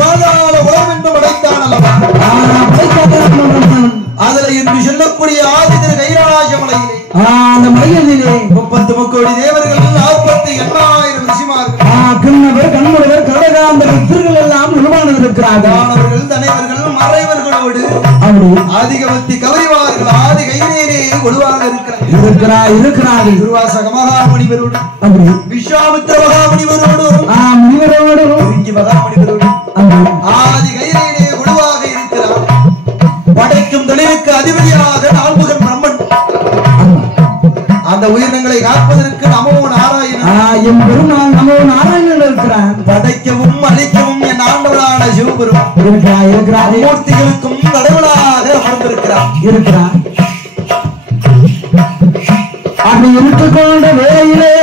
பாதாள உலகம் என்று படைத்தான் அல்லவா? அதுல என்று சொல்லக்கூடிய ஆதித்திர கைலாச மலையிலே அந்த மலையிலே 30 கோடி தேவர்கள் 48,000 ரிஷிமார்கள் கிண்ணவர் கண்முடவர் கடகாந்தர் திருகள் எல்லாம் நிர்மாணம் இருக்கிறார்கள். தானவர்கள் தனைவர்கள் மறைவர்களோடு ஆதிகவத்தி கவரிவார்கள் ஆதி கையிலே கொலுவாக இருக்கிறார்கள். துர்வாசக மகாமுனிவரோடு விஸ்வாமித்திர மகாமுனிவரோடு முனிவரோடு மகாமுனிவரோடு ஆதி கையிலே கொலுவாக இருக்கிறார். படைக்கும் தொழிலுக்கு அதிபதியாக நால்முகன் பிரம்மன் அந்த உயிரினங்களை காப்பதற்கு நமோ நாராயணன் நமோ நாராயணன் இருக்கிறான். படைக்கவும் அழிக்கவும் என் ஆண்டவரான சிவபெருமான் இருக்கிறார். மூர்த்திகளுக்கும் கடவுளாக அமர்ந்திருக்கிறார். அப்படி இருந்துகொண்ட வேலையிலே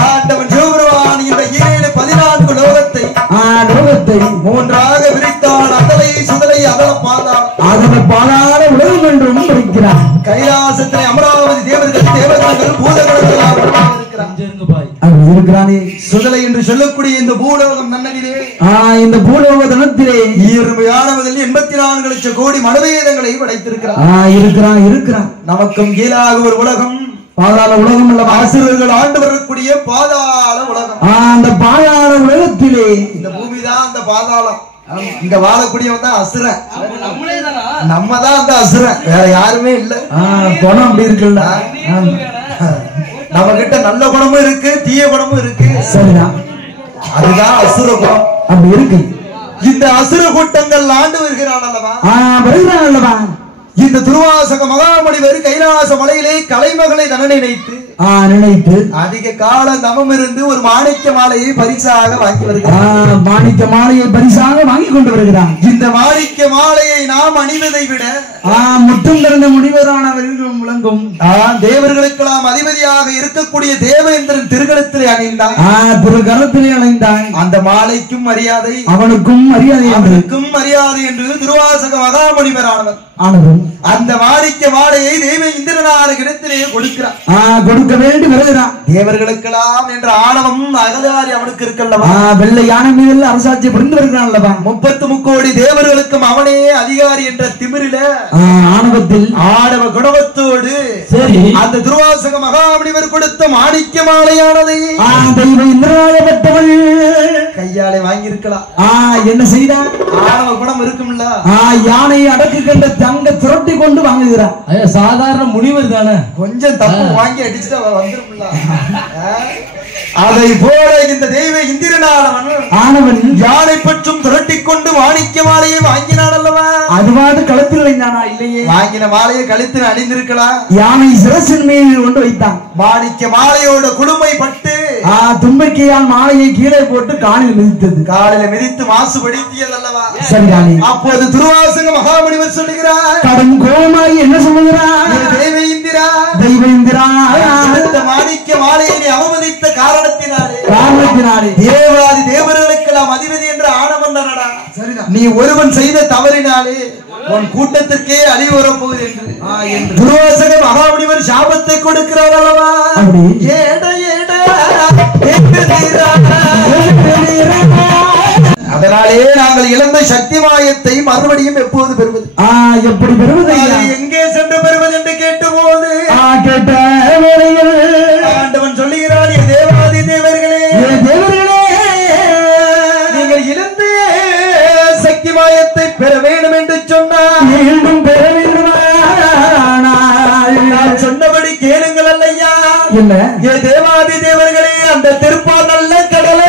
ஆண்டவன் சிவபெருமான் இந்த 14 லோகத்தை மூன்றாக விரித்தான். அகலை சுதலை அகல பாதாள உலகம் என்றும் இருக்கிறார். கைலாசத்திலே அமராவதி தேவர்கள் பூதகணங்கள் இருக்கிறானே. சுதலை என்று சொல்லக்கூடிய இந்த பூலோகம் நன்னதிலே இந்த பூலோக தனத்திலே ஈர்மையானவர்கள் 84 லட்சம் கோடி மனவேதங்களை படைத்திருக்கிறார். இருக்கிறான். நமக்கும் கீழாக ஒரு உலகம் பாதாள உலகம் அல்ல. அசுரர்கள் ஆண்டு வரக்கூடிய பாதாள உலகம். அந்த பாதாள உலகத்திலே இந்த பூமிதான் அந்த பாதாளம். இங்க வாழக்கூடியவன் தான் அசுரன். நம்ம தான் அந்த அசுரன், வேற யாருமே இல்ல. குணம் அப்படி இருக்குல்ல, நம்ம கிட்ட நல்ல குணமும் இருக்கு தீய குணமும் இருக்கு. சரிதான், அதுதான் அசுர குணம். அப்படி இருக்கு. இந்த அசுர கூட்டங்கள் ஆண்டு வருகிறான் அல்லவா? இந்த துர்வாசக மகாமுனிவர் கைலாச மலையிலே கலைமகளை நினைத்து அதிக கால தமம் இருந்து ஒரு மாணிக்க மாலையை பரிசாக வாங்கி வருகிறார். மாணிக்க மாலையை பரிசாக வாங்கி கொண்டு வருகிறார். இந்த மாணிக்க மாலையை நாம் அணிவதை விட முற்றும் திறந்த முனிவரானவர்கள் முழங்கும் தேவர்களுக்கெல்லாம் அதிபதியாக இருக்கக்கூடிய தேவேந்திரன் திருகணத்திலே அணிந்தான். திருகணத்திலே அணிந்தான். அந்த மாலைக்கும் மரியாதை, அவனுக்கும் மரியாதை, அவனுக்கும் மரியாதை என்று துர்வாசக மகாமுனிவரானவர் அந்த மாணிக்க மாலையை தேவ இந்திரனான கிடத்திலே கொடுக்கிறார். கொடுக்க வேண்டி வருகிறான். தேவர்களுக்கெல்லாம் என்ற ஆணவம் அகதாரி அவனுக்கு இருக்கல்லவா? வெள்ளை யானை மீது அரசாட்சி புரிந்து வருகிறான் அல்லவா? 30 கோடி தேவர்களுக்கும் அவனே அதிகாரி என்ற திமிரில ஆணவத்தில் ஆணவ குணவத்தோடு சரி அந்த துர்வாசக மகாமுனிவர் கொடுத்த மாணிக்க மாலையானதை தெய்வ இந்திரனாக பெற்றவள் கையாலே வாங்கியிருக்கலாம். என்ன செய்தார்? ஆணவ குணம் இருக்கும்ல, யானையை அடக்குகின்ற தங்க துரட்டி கொண்டு வாங்குகிறார். சாதாரண முனிவர் தானே, கொஞ்சம் தப்பு வாங்கி அடிச்சுட்டு வந்துரும்ல. அதை போல இந்த தெய்வ இந்திரனானவன் யானை பற்றும் துரட்டி கொண்டு மாணிக்க மாலையை வாங்கினான் அல்லவா? அதுவாது கழுத்தில் அணிந்தானா? இல்லையே, வாங்கின மாலையை கழுத்தில் அணிந்திருக்கலாம். யானை சிரசின் மீது கொண்டு வைத்தான். மாணிக்க மாலையோட குளுமை பட்டு தும்பிக்கையால் மாலையை கீழே போட்டு காலில் மிதித்தது. காலில மிதித்து மாசுபடுத்தியது அல்லவா? சரிதானே. அப்போது துர்வாசக மகாமுனிவர் சொல்லுகிறார், கடும் கோமாய் என்ன சொல்லுகிறார்? தெய்வ இந்திரா, தெய்வ இந்திரா, மாணிக்க மாலையை அவமதித்த காரணத்தினாலே தேவாதி தேவர்களுக்கெல்லாம் அதிபதி என்ற ஆணவம் தானடா. நீ ஒருவன் செய்த தவறினாலே உன் கூட்டத்திற்கே அழிவு வரப்போகுது என்று துர்வாசக மகாமுனிவர் சாபத்தை கொடுக்கிறார் அல்லவா? அதனாலே நாங்கள் இழந்த சக்தி மாயத்தை மறுபடியும் எப்போது பெறுவது? எப்படி பெறுவது? எங்கே சென்று பெறுவது என்று கேட்டபோது கேட்ட ஆண்டவன் சொல்லுகிறான், தேவாதி தேவர்களே, நீங்கள் இழந்த சக்தி மாயத்தை பெற வேண்டும் என்று சொன்னால் மீண்டும் பெற வேண்டும். நான் சொன்னபடி கேளுங்கள் அல்லையா. என்ன? ஏ தேவாதி தேவர்களே, அந்த திருப்பால் நல்ல கடலை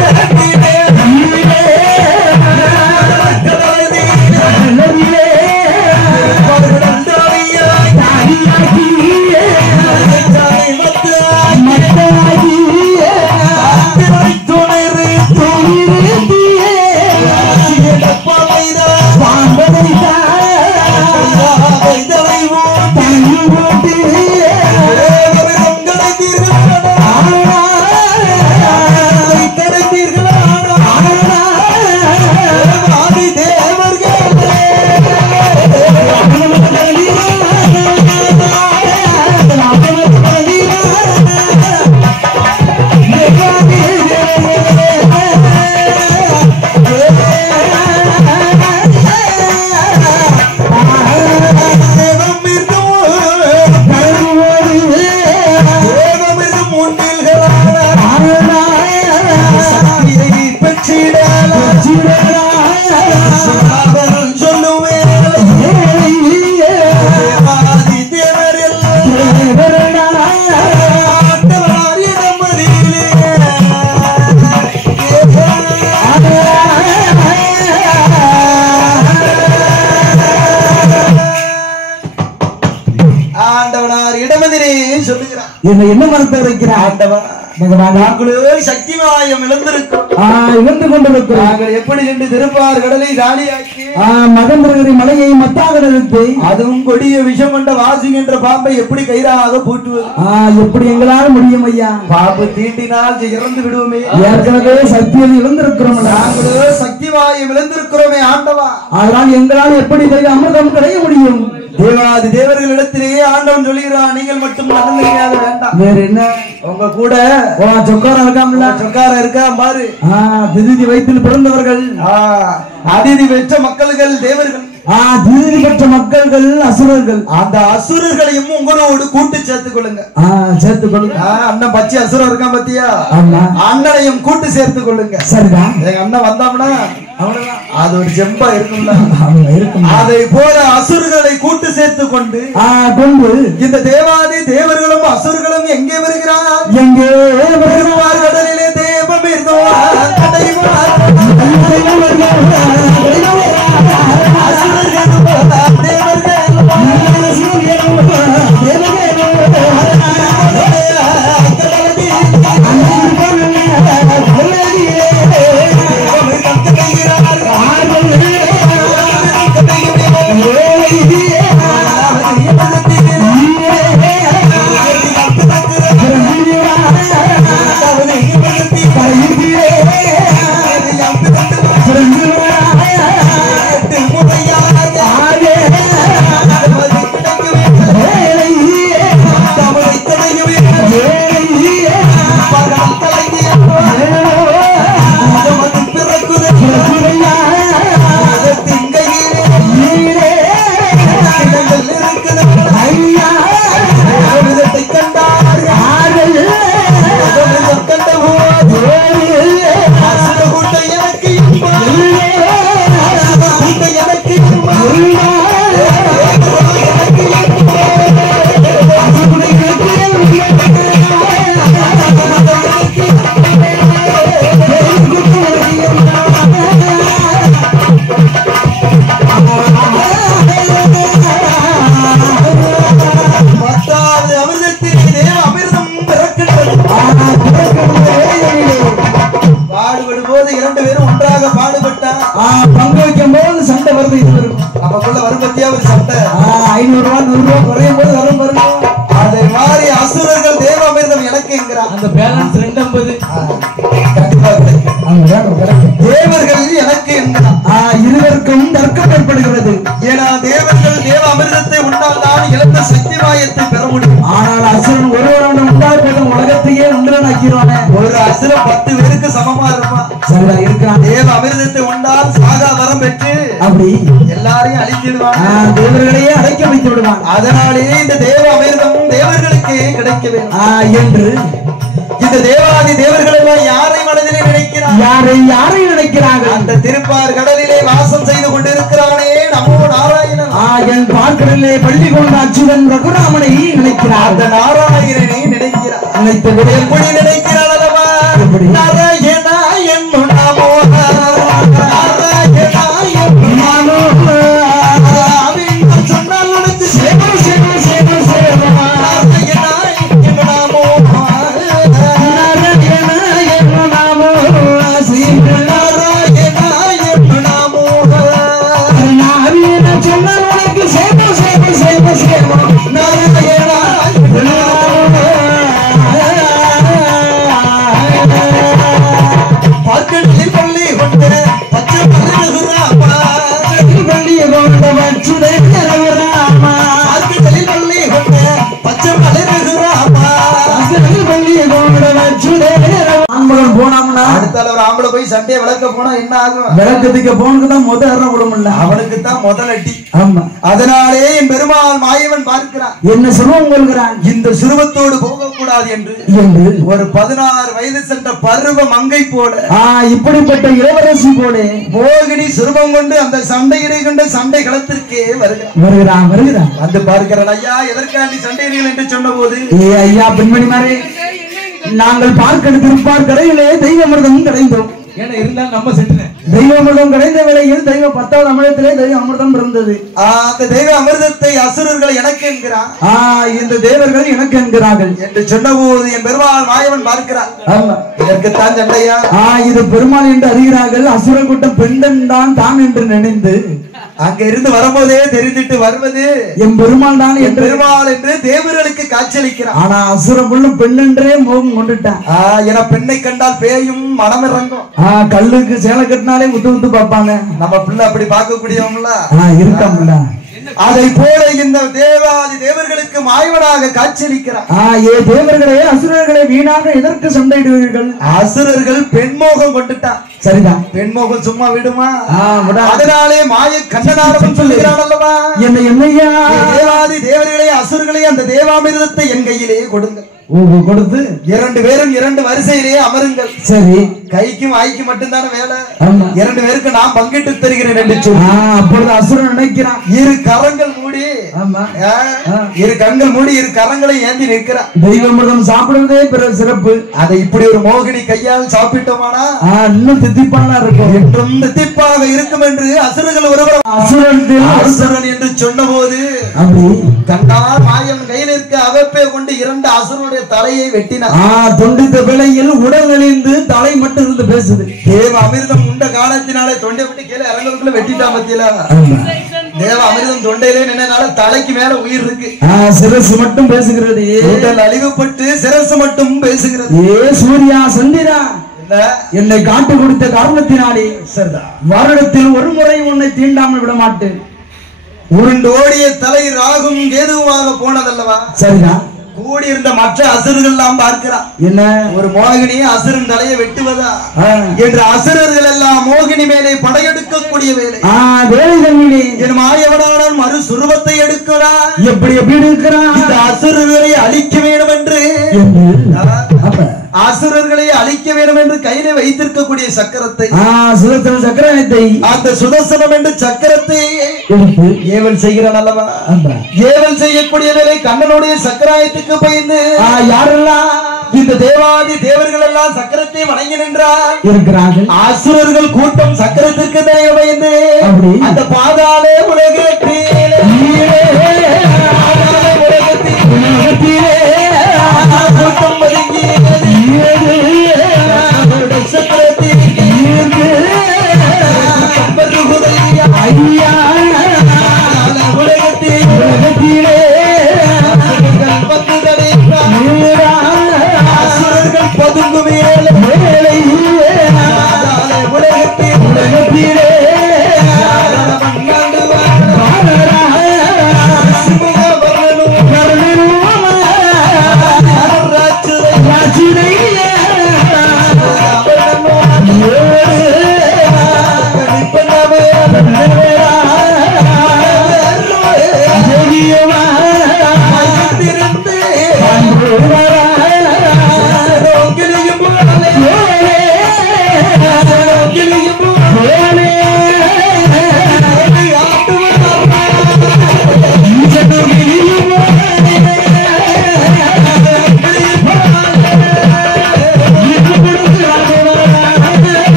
துணை என்ன மரத்தை வைக்கிறார் ஆண்டவா பகவான் நாங்களே சக்தி மாயம் இழந்திருக்கோம் இழந்து கொண்டிருக்கிறோம். நாங்கள் எப்படி சென்று திருப்பார் கடலை காலியாக்கி மகந்திரகிரி மலையை மத்தாக நிறுத்து அதுவும் கொடிய விஷம் கொண்ட வாசுகின்ற பாம்பை எப்படி கைராக பூட்டுவது? எப்படி எங்களால் முடியும் ஐயா? பாம்பு தீண்டினால் இறந்து விடுவோமே. ஏற்கனவே சக்தியை இழந்திருக்கிறோம். நாங்களே சக்தி மாயம் இழந்திருக்கிறோமே ஆண்டவா. அதனால் எங்களால் எப்படி அமிர்தம் கிடைக்க முடியும்? தேவாதி தேவர்களிடத்திலேயே ஆண்டவன் சொல்லுகிறான், நீங்கள் மட்டும் நடந்து வேண்டாம். வேற என்ன? உங்க கூட சொக்காரம் இருக்காமல? சொக்காரம் இருக்கா பாரு. திதி வயிற்றில் பிறந்தவர்கள், அதிதி பெற்ற மக்கள்கள் தேவர்கள், திதி பெற்ற மக்கள்கள் அசுரர்கள். அந்த அசுரர்களையும் உங்களோடு கூட்டு சேர்த்துக் கொள்ளுங்க. சேர்த்துக் கொள்ளுங்க. அண்ணன் பச்சை அசுரம் இருக்கான் பத்தியா, அண்ணனையும் கூட்டு சேர்த்துக் கொள்ளுங்க. சரிதான். எங்க அண்ணன் வந்தாம்னா அது ஒரு ஜெம்பா இருக்கும்ல, இருக்கும். அதை போல அசுரர்களை கூட்டு சேர்த்து கொண்டு இந்த தேவாதி தேவர்களும் அசுரர்களும் எங்கே வருகிறார்? எங்கே வருவார்? கடலிலே தேவம் இருந்தோம் பங்கு வைக்கும் போது சண்டை வருது. இது வரும் நமக்குள்ள வரும்பத்தியா ஒரு சண்டை 500 ரூபாய் 100 ரூபாய் குறையும் போது வரும் பாருங்க. அதே மாதிரி அசுரர்கள் தேவாமிர்தம் எனக்கு என்கிறார். அந்த பேலன்ஸ் 250 தேவர்கள் எனக்கு என்கிறார். இருவருக்கும் தர்க்கம் ஏற்படுகிறது. ஏன்னா தேவர்கள் தேவ அமிர்தத்தை உண்டால் தான் இழந்த சக்தி மாயத்தை பெற முடியும். ஆனால் அசுரன் ஒருவருடன் உண்டால் போதும் உலகத்தையே ஒன்றன் ஆக்கிடுவானே. ஒரு அசுரன் 10 பேருக்கு சமமா இருப்பான். சரிடா இருக்கிறான். தேவ அமிர்தத்தை உண்டால் சாகா வரம் பெற்று அப்படி எல்லாரையும் அழித்திடுவான். தேவர்களையே அடைக்க வைத்து விடுவான். அதனாலே இந்த தேவ அமிர்தம் தேவர்களுக்கு கிடைக்க வேண்டும் என்று இந்த தேவாதி தேவர்கள் எல்லாம் யாரை மனதிலே நினைக்கிறார்? யாரை நினைக்கிறார்கள்? அந்த திருப்பார் கடலிலே வாசம் செய்து கொண்டிருக்கிறானே நமோ நாராயணன். என் பார்க்கடலே பள்ளி கொண்ட அச்சுதன் ரகுராமனை நினைக்கிறார். அந்த நாராயணனை நினைக்கிறார். நினைத்தது எப்படி நினைக்கிறார்? நாராயணா என்னோ நமோ நாராயணா என்னோ சொன்னால் உனக்கு சேவம் சேவம் சேவம் சேவம் நாராயணா என்னோ நமோ ஆம்பளை போய் சண்டையை விளக்க போனா என்ன ஆகும்? விளக்கத்துக்கு போனதுதான் முதல் அவனுக்கு தான் முதல் அடி. ஆமா. அதனாலே என் பெருமாள் மாயவன் பார்க்கிறான். என்ன சிறுவம் கொள்கிறான்? இந்த சிறுவத்தோடு போகக்கூடாது என்று ஒரு 16 வயது சென்ற பருவ மங்கை போல இப்படிப்பட்ட இளவரசி போல மோகினி சிறுவம் கொண்டு அந்த சண்டையிடை கொண்ட சண்டை களத்திற்கே வருகிறான். வந்து பார்க்கிறான். ஐயா எதற்காண்டி சண்டைகள் என்று சொன்ன போது, ஐயா பெண்மணி மாறே, நாங்கள் பார்க்க திருப்பார் கரையிலே தெய்வ அமிர்தம் கிடைந்தோம். ஏன்னா இருந்தாலும் நம்ம செட்டுனேன். தெய்வ அமிர்தம் கிடைந்த வேளையில் தெய்வ 10வது அமிர்தத்திலே தெய்வ அமிர்தம் இருந்தது. அந்த தெய்வ அமிர்தத்தை அசுரர்கள் எனக்கு என்கிறான், இந்த தேவர்கள் எனக்கு என்கிறார்கள் என்று சொன்னபோது என் பெருமாள் மாயவன் பார்க்கிறார். இதற்குத்தான் சண்டையா? இது பெருமாள் என்று அறிகிறார்கள். அசுர கூட்டம் பெண்டன் தான் என்று நினைந்து அங்க இருந்து வரும்போதே தெரிந்துட்டு வருவது என் பெருமாள் தான், என் பெருமாள் என்று தேவர்களுக்கு காட்சியளிக்கிறான். ஆனா அசுரம் புள்ளும் பெண்ணென்றே மோகம் கொண்டுட்டான். என பெண்ணை கண்டால் பேயும் மனம் இறங்கும். கல்லுக்கு சேலை கட்டினாலே முத்து முத்து பார்ப்பாங்க. நம்ம பிள்ளை அப்படி பார்க்கக்கூடியவங்களா இருக்காங்களா? அதை போல இந்த தேவாதி தேவர்களுக்கு மாயவனாக காட்சியளிக்கிறார். ஏ தேவர்களே, அசுரர்களே, வீணாக எதற்கு சண்டையிடுவீர்கள்? அசுரர்கள் பெண்மோகம் கொண்டுட்டான். சரிதான், பெண்மோகம் சும்மா விடுமா? அதனாலே மாய கண்ணனாரவன் சொல்லுகிறான் அல்லவா, என்னையா தேவாதி தேவர்களே, அசுரர்களே, அந்த தேவாமிர்தத்தை என் கையிலே கொடுங்க. கொடுத்து 2 பேரும் 2 வரிசையிலேயே அமருங்கள். சரி, கைக்கும் வாய்க்கும் மட்டும்தான வேலை. 2 பேருக்கு நான் பங்கிட்டு தருகிறேன் என்று சொல்லி அப்பொழுது அசுரன் நினைக்கிறான். 2 கரங்கள் மூடி, 2 கண்கள் மூடி 2 கரங்களை ஏந்தி நிற்கிறான். தெய்வமிர்தம் சாப்பிடுவதே பிற சிறப்பு. அதை இப்படி ஒரு மோகினி கையால் சாப்பிட்டோமானா இன்னும் தித்திப்பானா இருக்கும், என்றும் தித்திப்பாக இருக்கும் என்று அசுரர்கள் ஒருவர் அசுரன் என்று சொன்ன போது கண்டால் மாயன் கையில் இருக்க அவப்பை கொண்டு 2 அசுரனுடைய தலையை வெட்டினார். தொண்டித்த விலையில் உடல் நெளிந்து தலை மட்டும் இருந்து பேசுது. தேவ அமிர்தம் உண்ட காலத்தினாலே தொண்டை விட்டு கீழே இறங்குறதுக்குள்ள வெட்டிட்டா பத்தியில. தேவ அமிர்தம் தொண்டையிலே நினைனால தலைக்கு மேல உயிர் இருக்கு. சிரசு மட்டும் பேசுகிறது. உடல் அழிவுபட்டு சிரசு மட்டும் பேசுகிறது. ஏ சூர்யா, சந்திரா, என்னை காட்டு கொடுத்த காரணத்தினாலே வருடத்தில் ஒரு முறை உன்னை தீண்டாமல் விட மாட்டேன். உருண்டு ஓடிய தலை ராகும் கேதுவாக போனதல்லவா? சரிதான். கூடியிருந்த மற்ற அசுரர்கள் எல்லாம் பார்க்கிறான். என்ன ஒரு மோகினி அசுரன் தலையை வெட்டுவதா என்று அசுரர்கள் எல்லாம் மோகினி மேலே படையெடுக்கக்கூடிய வேலை. என் மாயவனான மறு சுரூபத்தை எடுக்கிறான். எப்படி எடுக்கிறான்? இந்த அசுரர்களை அழிக்க வேண்டும் என்று, அசுரர்களை அழிக்க வேண்டும் என்று கையிலே வைத்திருக்கக்கூடிய சக்கரத்தை, சக்கரத்தை, அந்த சுதர்சனம் என்று சக்கரத்தை ஏவல் செய்கிறான் அல்லவா? ஏவல் செய்யக்கூடிய வேலை கண்ணனுடைய சக்கராயத்துக்கு பயந்து யாரெல்லாம் இந்த தேவாதி தேவர்கள் எல்லாம் சக்கரத்தை வணங்கி நின்றார் இருக்கிறார்கள். அசுரர்கள் கூட்டம் சக்கரத்திற்கு பயந்து அந்த பாதாளே உலகத்திலே கூட்டம் பதுங்கி உலகத்திலே அசுரர்கள் பதுங்கு மேலே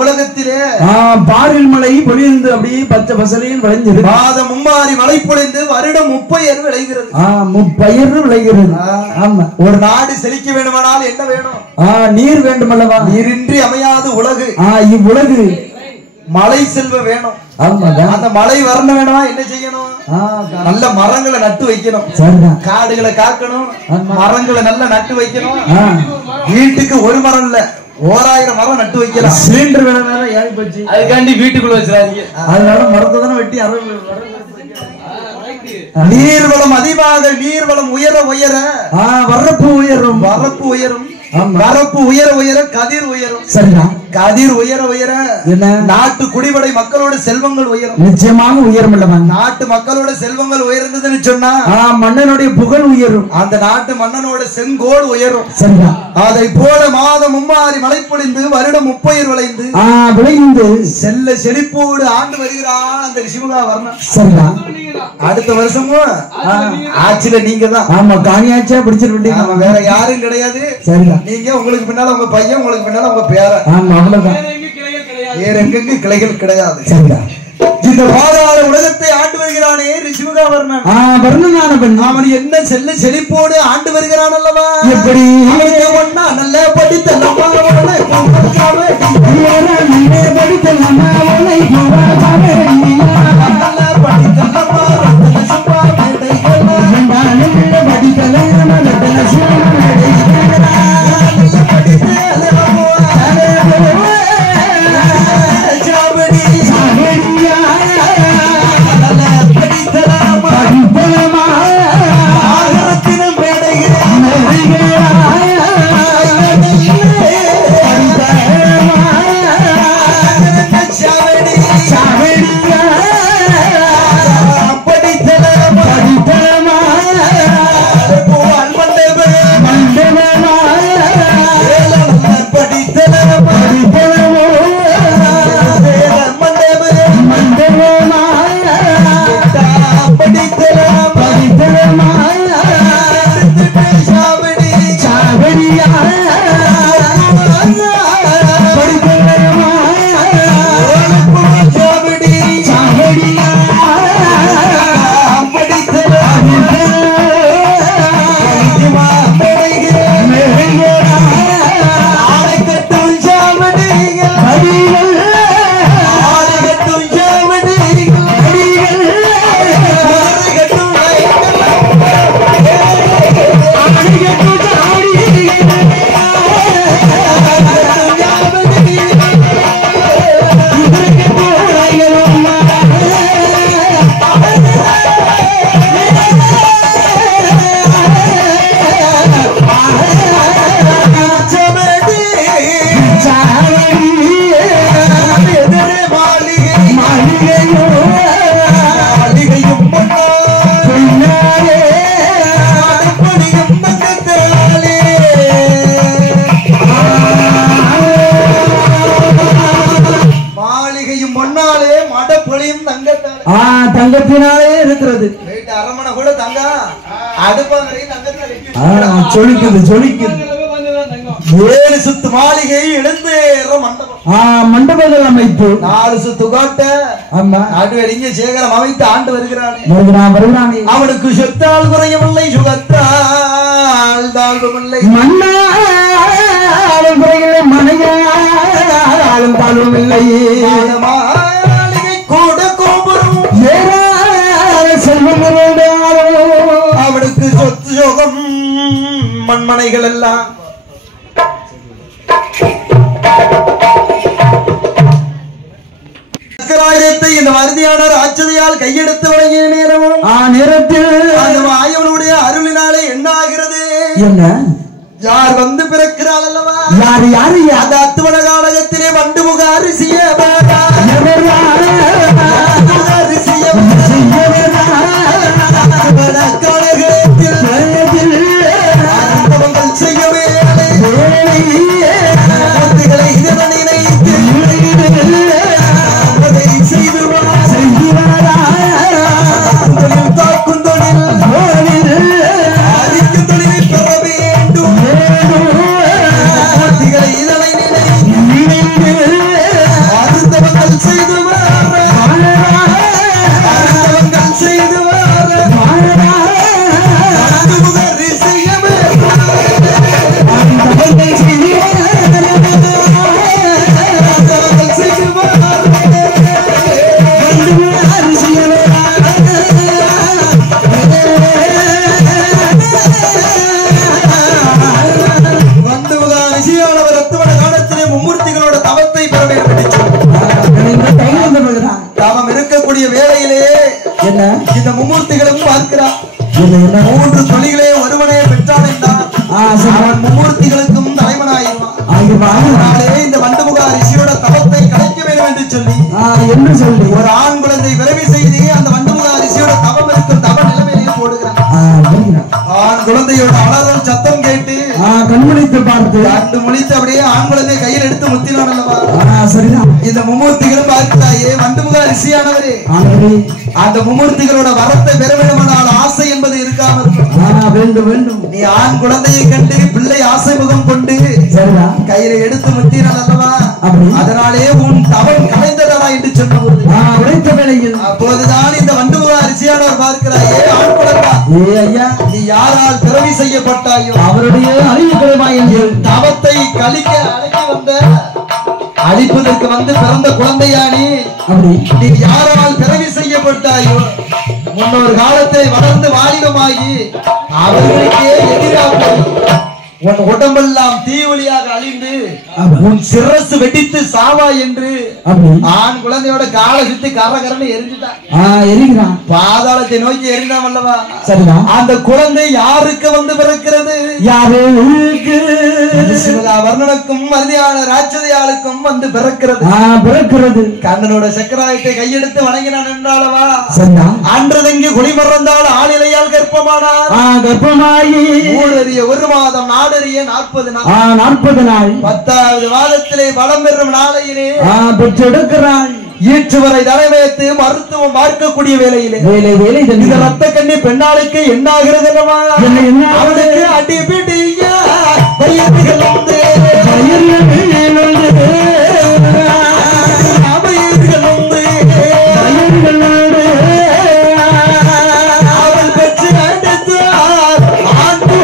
உலகத்திலே பாரில் மழை பொழிந்து அப்படியே பச்சை பசலையும் விளைஞ்சது. மாதம் மும்மாறி மழை பொழிந்து வருடம் 30 விளைகிறது. 30 விளைகிறது. ஆமா, ஒரு நாடு செழிக்க வேண்டுமானால் என்ன வேணும்? நீர் வேண்டும் அல்லவா? நீரின்றி அமையாத உலகு. இவ்வுலகு மழை செல்வ வேணும். அந்த மழை வரணும் வேணுமா? என்ன செய்யணும்? நல்ல மரங்களை நட்டு வைக்கணும். காடுகளை காக்கணும், மரங்களை நல்லா நட்டு வைக்கணும். வீட்டுக்கு ஒரு மரம் இல்ல, 1000 மரம் நட்டு வைக்கலாம். சிலிண்டர் வேணும் ஏறி போச்சு, அதுக்காண்டி வீட்டுக்குள்ள வச்சிடாதீங்க. அதனால மரத்தை தானே வெட்டி நீர்வளம் அதிகமாக, நீர்வளம் உயர உயர வரப்பு உயரும், வரப்பு உயரும், வரப்பு உயர உயர கதிர் உயரும். சரிதான், கதிர் உயர உயர என்ன நாட்டு குடிபடை மக்களோட செல்வங்கள் உயரும். நிச்சயமாக உயரும் அல்லவா? நாட்டு மக்களோட செல்வங்கள் உயர்ந்ததுன்னு சொன்னா மன்னனுடைய புகழ் உயரும். அந்த நாட்டு மன்னனோட செங்கோல் உயரும். சரியா? அதை போல மாதம் மும்மாறி மழை பொழிந்து வருடம் முப்பயிர் விளைந்து விளைந்து செல்ல செழிப்போடு ஆண்டு வருகிறான் அந்த ரிஷிமுகா வர்ணன். சரியா? அடுத்த வருஷமும் ஆட்சியில நீங்க தான். ஆமா, காணியாச்சியா பிடிச்சிருக்கீங்க. வேற யாரும் கிடையாது. சரியா? நீங்க உங்களுக்கு பின்னால உங்க பையன், உங்களுக்கு பின்னால உங்க பேர. ஆமா, அவ்வளவுதான். வேற எங்கெங்க கிளைகள் கிடையாது. சரியா? இந்த பாதாள உலகத்தை ஆண்டு வருகிறானே ரிஷிமுகா வர்ணன். வர்ணனானவன் அவன் என்ன செல்ல செழிப்போடு ஆண்டு வருகிறான் அல்லவா? எப்படி? அவனுக்கு ஒன்னா நல்ல படித்தல்லவா தங்கத்தினாலே இருக்கிறது. அரமனை கூட தங்க சொலிக்குது சொலிக்குது. 7 சுத்து மாளிகை எழுந்து மண்டபங்கள் அமைப்பு 4 சுத்து கோட்டை. ஆமா, நடுவெளிங்க சேகரம் அமைத்து ஆண்டு வருகிறானே. அவனுக்கு சொத்தால் குறையவில்லை, சுகத்தால் தாழ்வுமில்லை. மன்னாலும் குறையில்லை, மனையாலும் தாழ்வும் இல்லை. மாளிகை கூட கோபுரம் செல்வம் அவனுக்கு சொத்து சோகம் மண்மனைகள் எல்லாம். இந்த மருதியானார் ஆச்சரியால் கையெடுத்து வழங்கிய நேரத்தில் அந்த மாயவனுடைய அருளினாலே என்ன ஆகிறது? என்ன? யார் வந்து பிறக்கிறாள் அல்லவா? யாரு அந்த அத்துவன காலகத்திலே வண்டுமுக அரிசிய செய்யவே தாக்கும் தொழில் அதிக தொழிலை பெற வேண்டும். இதனை நினைத்து அருந்தவங்கள் செய்து செய்து மும்மூர்த்திகளோட தவத்தை பெற வேண்டும். தவம் இருக்கக்கூடிய வேளையிலே என்ன இந்த மும்மூர்த்திகளும் பார்க்கிறார். 3 தொழில்களே ஒருவனே பெற்றான் என்றால் மும்மூர்த்திகளுக்கும் தலைவனாயிருவான். இந்த வண்டுமுக ரிஷியோட தவத்தை கிடைக்க வேண்டும் என்று சொல்லி ஒரு ஆண் குழந்தை பிறவி செய்து அந்த வண்டுமுக அரிசியோட தவம் இருக்கும் தவ நிலைமையிலேயே போடுகிறான். ஆண் குழந்தையோட அலறல் சத்தம் கேட்டு கண்முழித்து பார்த்து கண்டு முழித்து அப்படியே ஆண் குழந்தை கையில் எடுத்து முத்தினான் அல்லவா? சரிதான். இந்த மும்மூர்த்திகளும் பார்க்கிறாயே வண்டுமுக ரிஷியானவரே, அந்த மும்மூர்த்திகளோட வரத்தை பெற வேண்டுமானால் ஆசை என்பது இருக்காம இருக்கும். வேண்டும் வேண்டும். நீ ஆண் குழந்தையை கண்டு பிள்ளை ஆசை முகம் கொண்டு கையில எடுத்து முத்தினான் அல்லவா? அதனாலே உன் தவம் கலைந்ததா என்று சொன்னபோது உழைத்த வேளையில் அப்போதுதான் இந்த வண்டுமுக ரிஷியானவர் பார்க்கிறாயே ஆண் குழந்தை, ஐயா நீ யாரால் பிறவி செய்யப்பட்டாயோ அவருடைய அறிவு குறைவாய் என்று தவத்தை கழிக்க அழைக்க வந்த அழிப்பதற்கு வந்து பிறந்த குழந்தையானி, நீ யாரால் பிறவி செய்யப்பட்டாயோ முன்னொரு காலத்தை வளர்ந்து வாலிபமாகி அவர்களுக்கே எதிராக உன் உடம்பெல்லாம் தீவொலியாக அழிந்து உன் சிரசு வெடித்து சாவா என்று ஆண் குழந்தையோட காலை சுத்தி கரகரன்னு எரிஞ்சுட்டான். பாதாளத்தை நோக்கி எரிந்தான் அல்லவா? சரிதான். அந்த குழந்தை யாருக்கு வந்து பிறக்கிறது? வர்ணனுக்கும் மருதியான ராட்சதையாளுக்கும் வந்து பிறக்கிறது. கண்ணனோட சக்கராயத்தை கையெடுத்து வணங்கினான் என்றாலவா? அன்று தங்கி குடிமறந்தால் ஆளிலையால் கர்ப்பமாயி ஊழறிய 1 மாதம் நாடறிய 40 நாள் 10வது மாதத்திலே வளம் பெறும் நாளையிலே பெற்றெடுக்கிறாள். ஈற்றுவரை தலைமையத்து மருத்துவம் பார்க்கக்கூடிய வேலையிலே இந்த ரத்த கண்ணி பெண்ணாளுக்கு என்ன ஆகிறது? அவளுக்கு அடிபிடிய வயிறுகள் வந்து அவள் பெற்று அடுத்தார் ஆண்டு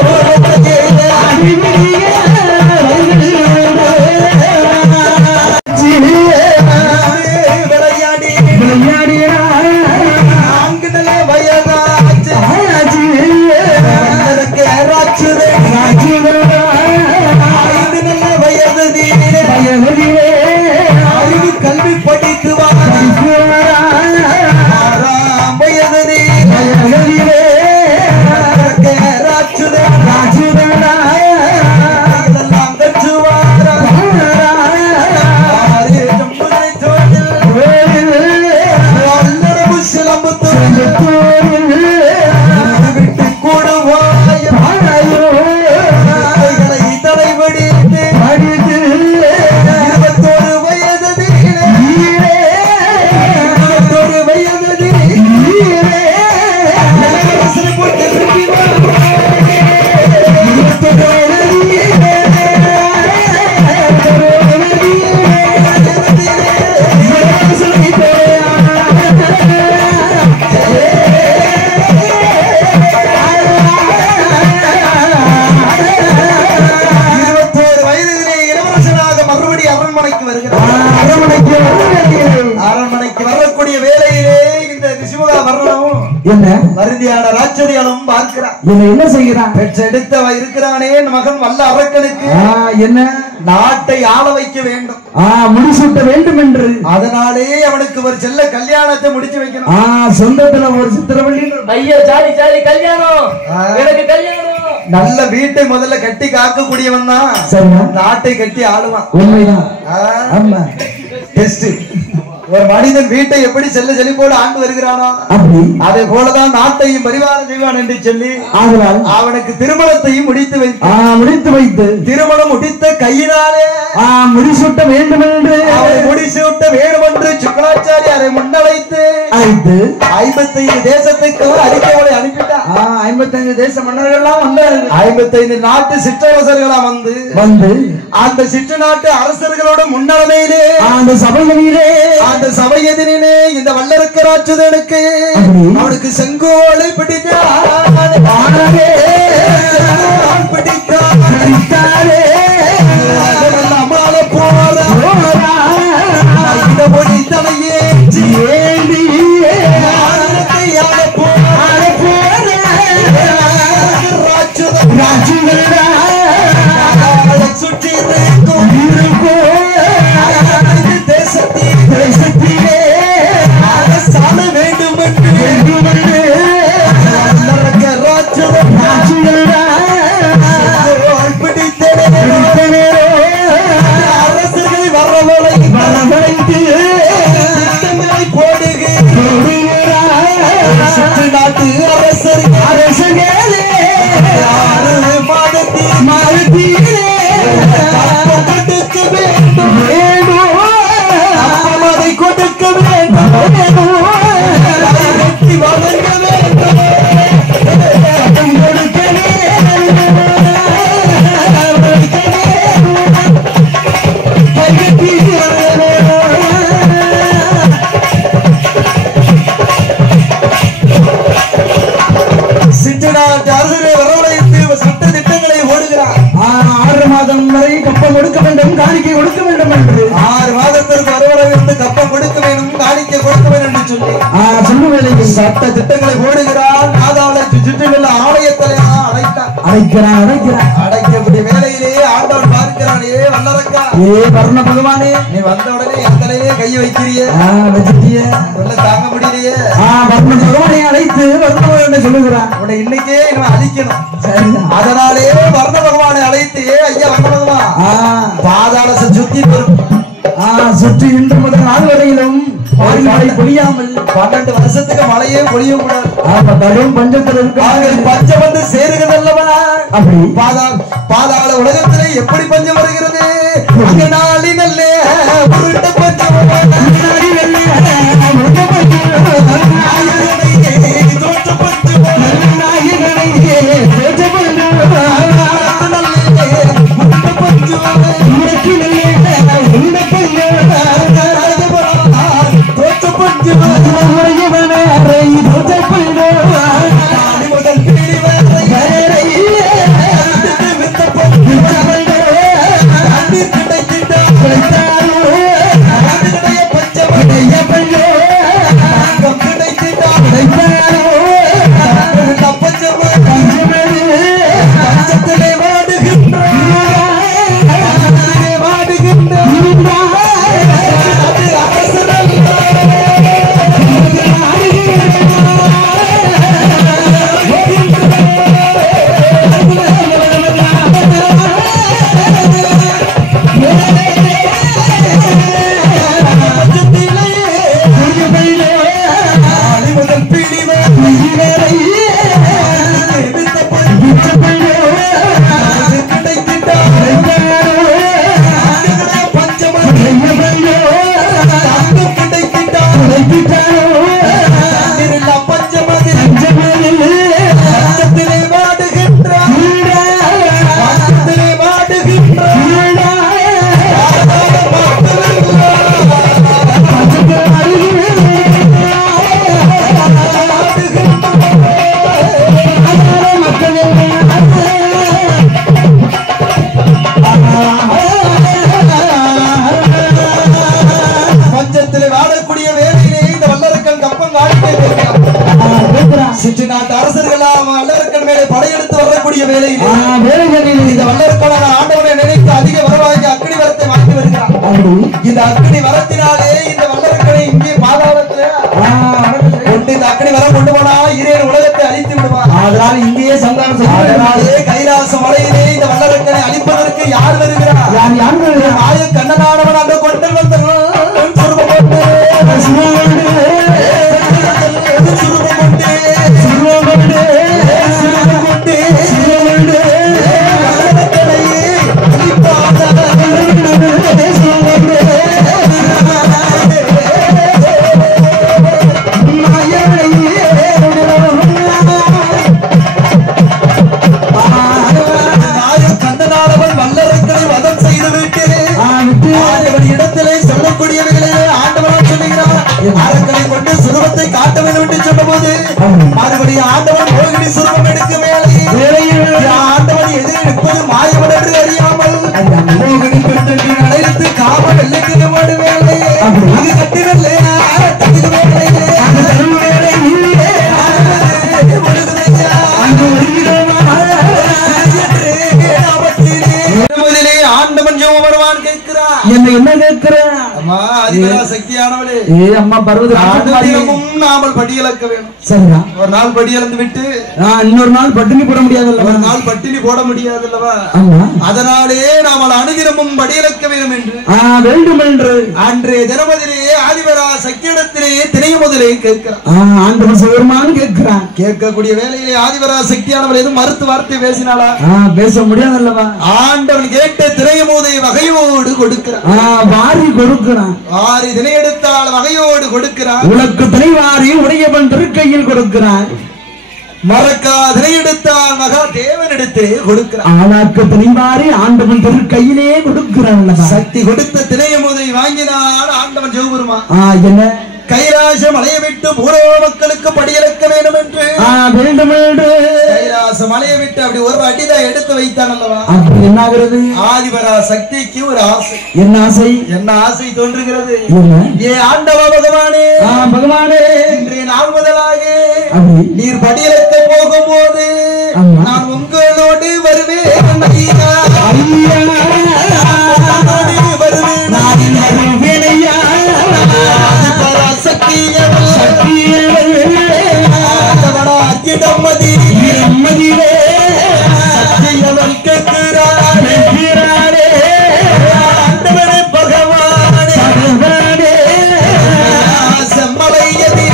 அறிவு கல்வி படித்து விட்டு கூடுவாய் தலைவடி 21 வயது அரண்மனைக்கு வரக்கூடிய வேலையிலே இந்த ரிஷிமுக வர்ணனும் என்ன மருந்தியான ராட்சதியாலும் பார்க்கிறான். என்ன செய்கிறான்? பெற்றெடுத்த இருக்கிறானே மகன் வல்ல அரக்கனுக்கு என்ன நாட்டை ஆள வைக்க வேண்டும், முடிசூட்ட வேண்டும் என்று அதனாலே அவனுக்கு ஒரு செல்ல கல்யாணத்தை முடிச்சு வைக்கணும். சொந்தத்துல ஒரு சித்திரவள்ளி கல்யாணம், எனக்கு கல்யாணம். நல்ல வீட்டை முதல்ல கட்டி காக்கக்கூடியவன் தான் நாட்டை கட்டி ஆளுவான். உண்மைதான். ஒரு மனிதன் வீட்டை எப்படி செல்ல செழிப்போடு ஆண்டு வருகிறானோ அதே போலதான் நாட்டையும் பரிவாரம் செய்வான் என்று சொல்லி அவனுக்கு திருமணத்தையும் முடித்து வைத்து திருமணம் முடித்த கையினாலே முடிசூட்ட வேண்டும் என்று முடிசூட்ட வேண்டும் என்று சுக்கராச்சாரியாரை முன்னழைத்து 55 தேசத்துக்கு அறிக்கையோடு அனுப்பிட்டார். 55 தேச மன்னர்கள்லாம் வந்து 55 நாட்டு சிற்றரசர்களா வந்து அந்த சிற்று நாட்டு அரசர்களோட முன்னமையிலே அந்த சபையதிலே இந்த வல்லரக்க ராட்சதனுக்கு அவனுக்கு செங்கோலை பிடித்தாரே அம்மால போற இந்த பொடி தலையே சுற்றி தேசத்திலே சால வேண்டும் என்று ராட்சத காணிக்கை கொடுக்க வேண்டும் என்று 6 மாதத்திற்கு ஒருவரவிருந்து கப்பம் கொடுக்க வேண்டும், காணிக்கை கொடுக்க வேண்டும் என்று சொல்லி சொல்லுவேன். சட்ட திட்டங்களை போடுகிறான். நாதாள சுற்றுல ஆலயத்திலே அடைக்கிறான். அடைக்கக்கூடிய வேலையிலே ஆண்டவன் பார்க்கிறானே, வல்லரக்கா வர்ண பகவானே, நீ வந்த உடனே என் தலையிலே கையை வைக்கிறியே, தாங்க முடியலையே. வர்ண பகவானை அழைத்து வர்ண சொல்லுகிறான். உன்னை இன்னைக்கே இவன் அழிக்கணும். அதனாலே வர்ண பகவானை அழைத்து, ஐயா வர்ண பகவான் பாதாளத்தை சுற்றி இன்று முதல் நாள் வரையிலும் மழை பொழியாமல் 12 வருஷத்துக்கு மழையே பொழிய கூடாது. பஞ்சத்தில் பஞ்சம் வந்து சேருகிறதல்லவா? அப்படி பாதாள உலகத்திலே எப்படி பஞ்சம் வருகிறது? அங்க நாளி நல்ல உருட்ட பஞ்சம் சிற்று நாட்டு அரசர்களாம் வல்லரக்கன் மேலே படையெடுத்து வரக்கூடிய வேலையில் இந்த வல்லரக்கனான ஆண்டவனை நினைத்து அதிக வரவாகி அக்னி வரத்தை மாற்றி வருகிறார். இந்த அக்னி வரத்தினாலே இந்த வல்லரக்கனை இங்கே பாதாளத்துல கொண்டு இந்த அக்னி வரம் கொண்டு போனா இரேன் உலகத்தை அழித்து விடுவார். அதனால் இங்கேயே சந்தானம் அதனாலே கைலாச மலையிலே இந்த வல்லரக்கனை அழிப்பதற்கு யார் வருகிறார்? ஆய கண்ணனானவன் அங்க கொண்டு வந்தவன் இடத்திலே சொல்லக்கூடிய ஆண்டவன் சொல்லுகிறார், அரக்கனை கொண்டு சுரூபத்தை காட்ட வேண்டும் என்று சொன்ன போது மறுபடியும் ஆண்டவன் மோகினி சுரூபம் எடுக்கும் வேளையில் ஆண்டவன் எதிரில் நிற்பது மாயவன் என்று அறியாமல் மோகினி பெற்று அழைத்து காம வெள்ளைக்கு மாடு வேலை அது கட்டினல்லே தகுதி வேலையே ஆண்டவன் ஜெபம் வருவான் கேட்கிறான். என்ன கேட்கிறேன்? அம்மா அதிகார சக்தியானவளே, அம்மா பர்வத நாமல் படியலக்க வேணும். சரியா? ஒரு நாள் படியலந்து விட்டு இன்னொரு நாள் பட்டினி போட முடியாதுல்ல, ஒரு நாள் பட்டினி போட முடியாதுல்லவா? அதனாலே நாமல் அனுதினமும் படியலக்க வேண்டும் என்று வேண்டும் என்று அன்றைய தினமதிலே ஆதிவரா சக்தியிடத்திலே திணைய முதலே கேட்கிறான். ஆண்டவன் சிவருமான்னு கேட்கிறான். கேட்கக்கூடிய வேலையிலே ஆதிவரா சக்தியானவள் எதுவும் மறுத்து வார்த்தை பேசினாளா? பேச முடியாதல்லவா? ஆண்டவன் கேட்ட திணைய போதை வகையோடு கொடுக்கிறான். வாரி கொடுக்கிறான். வாரி தினை எடுத்தால் வகையோடு கொடுக்கிறான். உனக்கு திணைவாரி உடையவன் திருக்கையில் கொடுக்கிறான். மறக்கா தினை எடுத்தால் மகா தேவன் எடுத்து கொடுக்கிறான். ஆனாக்கு திணைவாரி ஆண்டவன் திருக்கையிலே கொடுக்கிறான். சக்தி கொடுத்த திணைய போதை வாங்கினால் ஆண்டவன் ஜெகபெருமா என்ன கைலாசம் மலையை விட்டு பூர்வ மக்களுக்கு படியிறக்க வேண்டும் என்று வேண்டும் என்று கைலாச மலையை விட்டு அப்படி ஒரு அடிதான் எடுத்து வைத்தான் அல்லவா. அப்படி என்ன ஆகிறது? ஆதிபரா சக்திக்கு ஒரு ஆசை. என்ன ஆசை? என்ன ஆசை தோன்றுகிறது? என்ன? ஏ ஆண்டவா பகவானே, பகவானே, இன்றைய நாள் முதலாக அப்படி நீர் படியிறக்க போகும்போது நான் உங்களோடு வருவேன் ஐயா. வருவேன் ஐயா. ஆதிபரா சக்தியவள் மதியிலே சக்தியவள் கேட்கிறாரே ஆண்டவரே பகவானே செம்மலை எதிரே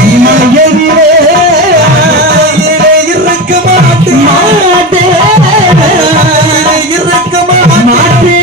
இருக்க மாட்டேன் இருக்க மாட்டேன்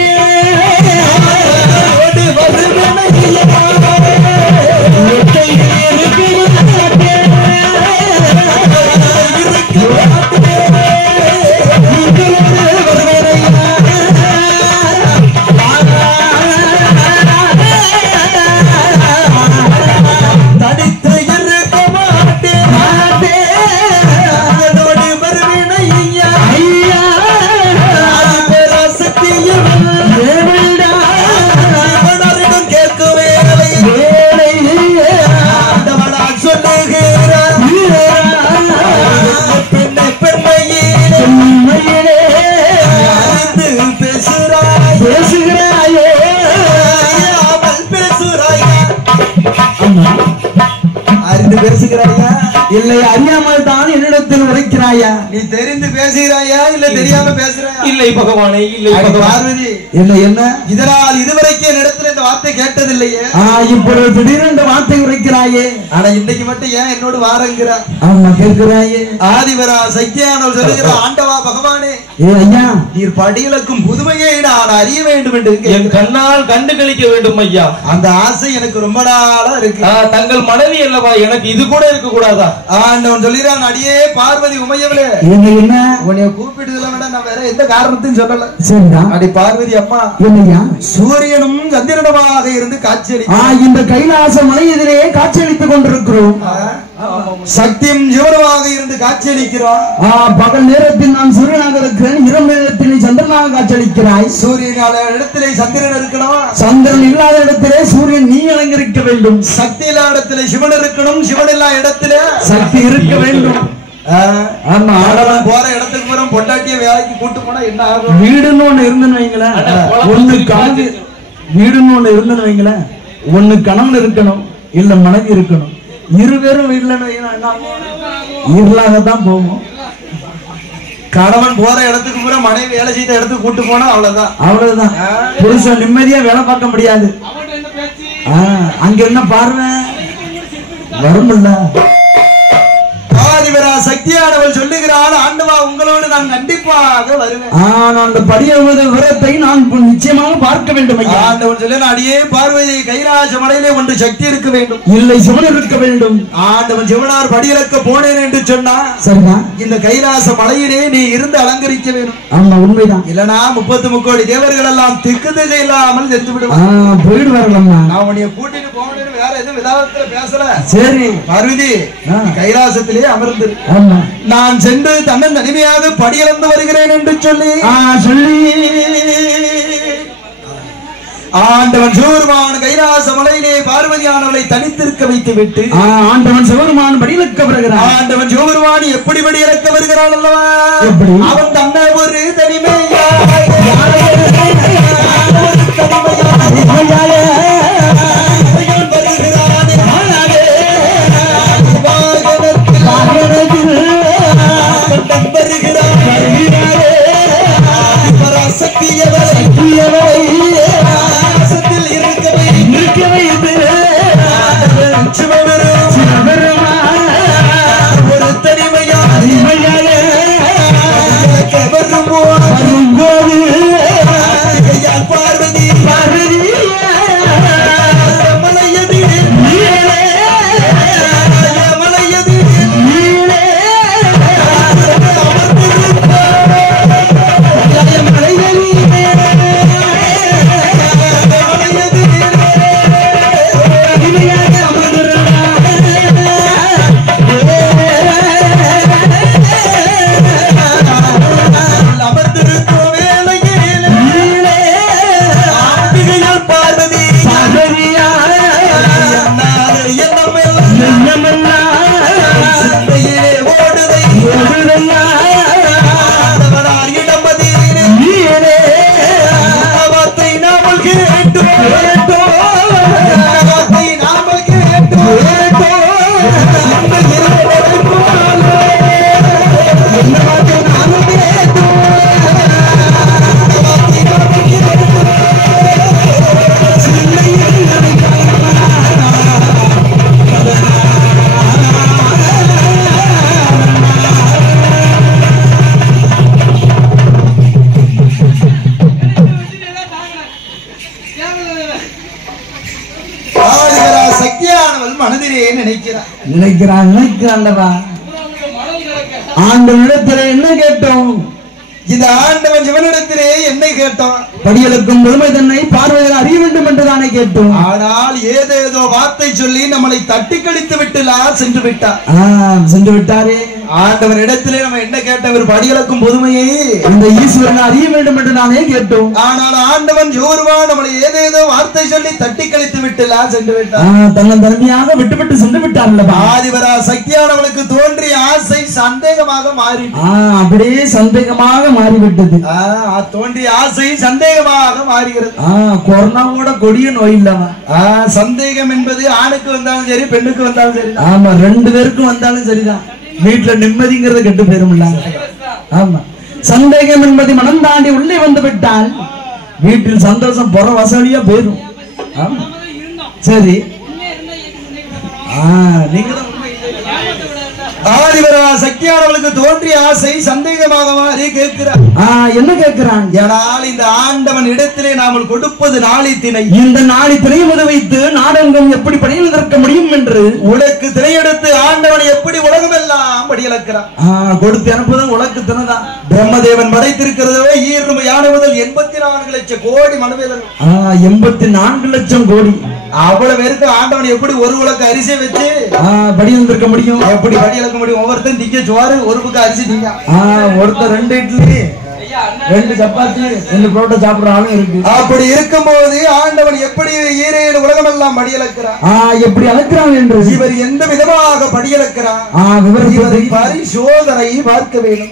பேசுகிறாயா இல்லை அறியாமல் தான் என்னிடத்தில் உரைக்கிறாயா? நீ தெரிந்து பேசுகிறாயா இல்ல தெரியாம பேசுறாயா? இல்லை பகவானே, இல்லை பார்வதி. என்ன என்ன இதனால் இதுவரைக்கும் என்னிடத்துல இந்த வார்த்தை கேட்டதில்லையே. இப்பொழுது திடீரென்று வார்த்தை உரைக்கிறாயே. ஆனா இன்னைக்கு மட்டும் ஏன் என்னோடு வாரங்கிற? ஆமா கேட்கிறாயே. ஆதிவரா சக்தியானவர் சொல்லுகிற ஆண்டவா பகவானே, ஐயா நீர் படியிலக்கும் புதுமையை நான் அறிய வேண்டும் என்று என் கண்ணால் கண்டு கழிக்க வேண்டும் ஐயா. அந்த ஆசை எனக்கு ரொம்ப நாளா இருக்கு. தங்கள் மனைவி அல்லவா, எனக்கு இது கூட இருக்க கூடாதா? ஆண்டவன் சொல்லிறான், அடியே பார்வதி உமையவளே, என்ன உன்னைய கூப்பிடுதல விட நான் வேற எந்த காரணத்தையும் சொல்லல. சரிதான். அடி பார்வதி அம்மா, என்னையா சூரியனும் சந்திரனுமாக இருந்து காட்சியளி இந்த கைலாச மலை எதிரே காட்சியளித்துக் கொண்டிருக்கிறோம். சக்தியும் ஜீவனமாக இருந்து காட்சியளிக்கிறோம். பகல் நேரத்தில் நான் சூரியனாக இருக்கிறேன், இரவு நேரத்தில் நீ சந்திரனாக காட்சியளிக்கிறாய். சூரியனால இடத்திலே சந்திரன் இருக்கணும், சந்திரன் இல்லாத இடத்திலே சூரியன் நீ அலங்கரிக்க வேண்டும். சக்தி இல்லாத இடத்துல சிவன் இருக்கணும், சிவன் இல்லாத இடத்துல சக்தி இருக்க வேண்டும். ஆமா, ஆடவன் போற இடத்துக்கு போறோம், பொண்டாட்டிய வேலைக்கு கூட்டு போனா என்ன ஆகும்? வீடுன்னு ஒண்ணு இருந்துன்னு வைங்களேன், ஒண்ணு கனவு. வீடுன்னு ஒண்ணு இருந்துன்னு வைங்களேன், ஒண்ணு கணவன் இருக்கணும் இல்ல மனைவி இருக்கணும். இருவேரும் வீட்டுல இருளாகத்தான் போகும். கணவன் போற இடத்துக்கு பூரா மனைவி வேலை செய்த இடத்துக்கு கூட்டு போனா அவ்வளவுதான். அவ்வளவுதான். புருஷன் நிம்மதியா வேலை பார்க்க முடியாது. அங்க என்ன பார்வை வரும்ல. ஆதிவரா சக்தியானவள் சொல்லுகிறாள், ஆண்டவா உங்களோடு நான் கண்டிப்பாக வருவேன். அந்த படியவது விவரத்தை நான் நிச்சயமாக பார்க்க வேண்டும். ஆண்டவன் சொல்ல, அடியே பார்வதி, கைலாச மலையிலே ஒன்று சக்தி இருக்க வேண்டும், இல்லை சிவன் இருக்க வேண்டும். ஆண்டவன் சிவனார் படியிறக்க போனேன் என்று சொன்னா சரிதான். இந்த கைலாச மலையிலே நீ இருந்து அலங்கரிக்க வேண்டும். ஆமா உண்மைதான். இல்லனா 33 கோடி தேவர்கள் எல்லாம் திக்கு திசை இல்லாமல் சென்று விடுவான். போயிடு வரலாமா? நான் உன்னைய கூட்டிட்டு போனேன்னு வேற எதுவும் விதாரத்துல பேசல. சரி பார்வதி, கைலாசத்திலே அமர்ந்து நான் சென்று தன்னன் தனிமையாக படியிறந்து வருகிறேன் என்று சொல்லி ஆண்டவன் சிவபெருமான் கைலாச மலையிலே பார்வதியானவளை தனித்திருக்க வைத்து விட்டு ஆண்டவன் சிவபெருமான் படியிறக்க வருகிறான். ஆண்டவன் சிவபெருமான் எப்படி படியிறக்க வருகிறான் அல்லவா? அவன் தன்னை ஒரு நினைக்கிறான்டவா ஆண்டவனிடத்திலே என்ன கேட்டோம்? இந்த ஆண்டவன் சிவனிடத்திலே என்ன கேட்டோம்? படியலுக்கும் முழுமை தன்னை பார்வையில் அறிய வேண்டும் என்றுதானே கேட்டோம். ஆனால் ஏதேதோ வார்த்தை சொல்லி நம்மளை தட்டி கழித்து விட்டுலா சென்று விட்டார். சென்று விட்டாரே. ஆண்டவன் இடத்திலே நம்ம என்ன கேட்டவர்? படியலுக்கும் பொதுமையை இந்த ஈஸ்வரனை அறிய வேண்டும் என்று நானே கேட்டோம். ஆனால் ஆண்டவன் ஜோர்வா நம்மளை ஏதேதோ வார்த்தை சொல்லி தட்டி கழித்து விட்டுலா சென்று விட்டார். தன்னன் தன்மையாக விட்டுவிட்டு சென்று விட்டார். ஆதிவரா சக்தியானவளுக்கு தோன்றிய ஆசை சந்தேகமாக மாறி அப்படியே சந்தேகமாக மாறிவிட்டது. தோன்றிய ஆசை சந்தேகமாக மாறுகிறது. கொரோனாவோட கொடிய நோய் இல்லாம சந்தேகம் என்பது ஆணுக்கு வந்தாலும் சரி பெண்ணுக்கு வந்தாலும் சரி. ஆமா, ரெண்டு பேருக்கும் வந்தாலும் சரிதான். வீட்டுல நிம்மதிங்கிறது கெட்டு போயிரும். ஆமா, சந்தேகம் என்பது மனம் தாண்டி உள்ளே வந்து விட்டால் வீட்டில் சந்தோஷம் புற வசதியா போயிரும். ஆமா, சரி. நீங்க தான் ஆதிவரா சக்தியானவளுக்கு தோன்றிய ஆசை சந்தேகமாக மாறி கேட்கிறார். என்ன கேட்கிறான்? ஏனால் இந்த ஆண்டவன் இடத்திலே நாமல் கொடுப்பது நாளை திணை. இந்த நாளை திணை உதவித்து நாடகம் எப்படி பணியில் நிற்க முடியும் என்று உலக்கு திணையெடுத்து ஆண்டவன் எப்படி உலகம் எல்லாம் படியலக்கிறான். கொடுத்து அனுப்புதான் உலக்கு திணைதான். பிரம்மதேவன் படைத்திருக்கிறதோ ஈர்மை யானை முதல் 84 லட்சம் கோடி மனுவேதன். 84 லட்சம் கோடி. அவ்வளவு பேருக்கு ஆண்டவன் எப்படி ஒரு உலக அரிசி வச்சு படியில் இருக்க முடியும்? எப்படி படியலக்க முடியும்? ஒவ்வொருத்தரும் திங்க சோறு, ஒரு பக்கம் அரிசி திங்க. ஒருத்தர் 2 இட்லி 2 சப்பாத்தி 2 புரோட்டா சாப்பிடுற ஆளும் இருக்கு. அப்படி இருக்கும்போது ஆண்டவன் எப்படி ஈரேழு உலகம் எல்லாம் படியலக்கிறான்? எப்படி அழைக்கிறான் என்று இவர் எந்த விதமாக படியலக்கிறான்? பரிசோதனை பார்க்க வேண்டும்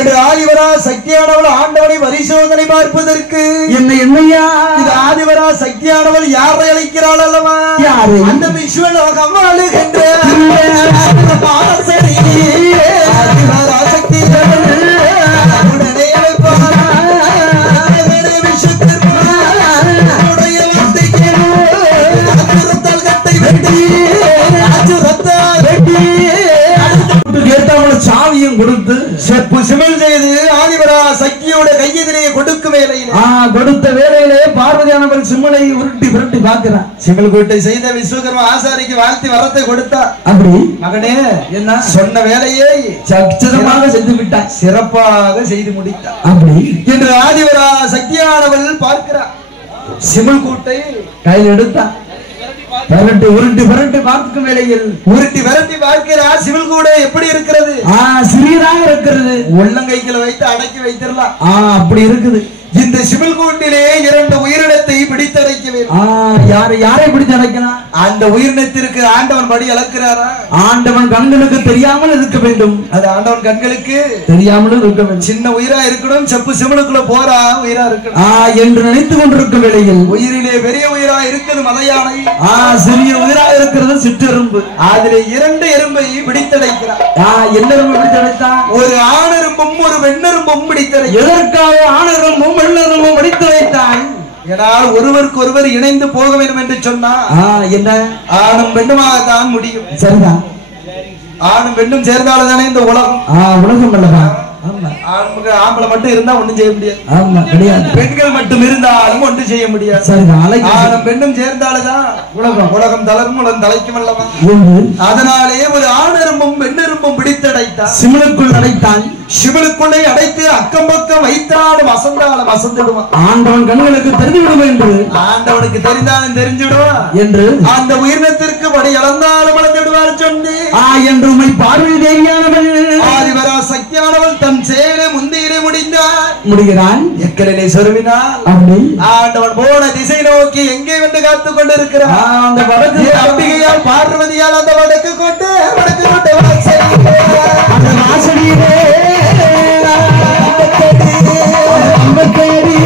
என்று ஆதிவரா சக்தியானவள் ஆண்டவனை பரிசோதனை பார்ப்பதற்கு என்னையா இது ஆதிவரா சக்தியானவள் யாரை அழைக்கிறாள் அல்லவா? யாரு? அந்த விஸ்வலோகம் ஆளுகின்ற ஆதிவரா சக்தியானவள் சாவியும் கொடுத்து செப்பு சிமல் செய்து ஆதிவரா சக்தியோட கையெதிரே கொடுக்கும் வேலையிலே கொடுத்த வேலையிலே பார்வதியானவள் சிம்மலை உருட்டி புரட்டி பார்க்கிறான். சிமல் கூட்டை செய்த விஸ்வகர்ம ஆசாரிக்கு வாழ்த்தி வரத்தை கொடுத்தா. அப்படி மகனே என்ன சொன்ன வேலையை சச்சிதமாக செய்து விட்டான், சிறப்பாக செய்து முடித்தார். அப்படி என்று ஆதிவரா சக்தியானவள் பார்க்கிறார். சிமல் கூட்டை கையில் எடுத்தான். உருட்டி புரட்டி பார்க்கும் வேளையில் உருட்டி விரட்டி பார்க்கிறார். சிவில் கூட எப்படி இருக்கிறது? சிறியதாக இருக்கிறது. உள்ளங்கைகளை வைத்து அடக்கி வைத்திரலாம். அப்படி இருக்குது. இந்த சிவில் கூட்டிலே 2 உயிரினத்தை பிடித்தடைக்க வேண்டும். யாரை பிடித்து அடைக்கலாம்? அந்த உயிரினத்திற்கு ஆண்டவன் படி அளக்கிறாரா? ஆண்டவன் கண்களுக்கு தெரியாமல் இருக்க வேண்டும். அது ஆண்டவன் கண்களுக்கு தெரியாமலும் இருக்க வேண்டும். சின்ன உயிரா இருக்கணும், செப்பு சிமலுக்குள்ள போறா உயிரா இருக்கணும் என்று நினைத்துக் கொண்டிருக்கும் வேளையில் உயிரிலே பெரிய உயிரா இருக்குது மலையானை, சிறிய உயிரா இருக்கிறது சிற்றெரும்பு. அதிலே 2 எறும்பை பிடித்தடைக்கிறார். என்ன எறும்பு பிடித்தடைத்தா? ஒரு ஆணெரும்பும் ஒரு வெண்ணெரும்பும் பிடித்தடை. எதற்காக ஆணெரும்பும் வெண்ணெரும்பும் பிடித்து வைத்தான்? ஏனால் ஒருவருக்கு ஒருவர் இணைந்து போக வேண்டும் என்று சொன்னா என்ன ஆணும் பெண்ணுமாகத்தான் முடியும். சரிதான். ஆணும் பெண்ணும் சேர்ந்தால்தானே இந்த உலகம். உலகம் அல்லவா? ஆம்பளை மட்டும் இருந்தா ஒண்ணும் செய்ய முடியாது. ஆமா, கிடையாது. பெண்கள் மட்டும் இருந்தாலும் ஒன்றும் செய்ய முடியாது. ஆணும் பெண்ணும் சேர்ந்தால்தான் உலகம் தளரும், உலகம் தலைக்கும் அல்லவா? அதனாலே ஒரு ஆணெரும்பும் பெண்ணெரும்பும் பிடித்தடைத்தான். சிமலுக்குள் அடைத்தான். சிவனுக்குள்ளே அடைத்து அக்கம் பக்கம் வைத்தாலும் அசந்தாலும் அசந்துடுவான். ஆண்டவன் கண்களுக்கு தெரிந்துவிடும் என்று ஆண்டவனுக்கு தெரிந்தாலும் தெரிஞ்சுடுவான் என்று அந்த உயிரினத்திற்கு படி அளந்தாலும் அளந்துடுவார் சொன்னே என்று உமை பார்வை தேவியானவள் ஆதிவரா சக்தியானவள் தன் செயலை முந்தியிலே முடிகிறான். எக்கலினை சொருவினார். அப்படி ஆண்டவன் போன திசை நோக்கி எங்கே வந்து காத்துக் கொண்டிருக்கிறார். அந்த வடக்கு அம்பிகையால் பார்வதியால் அந்த வடக்கு கொண்டு வாசலிலே தேடி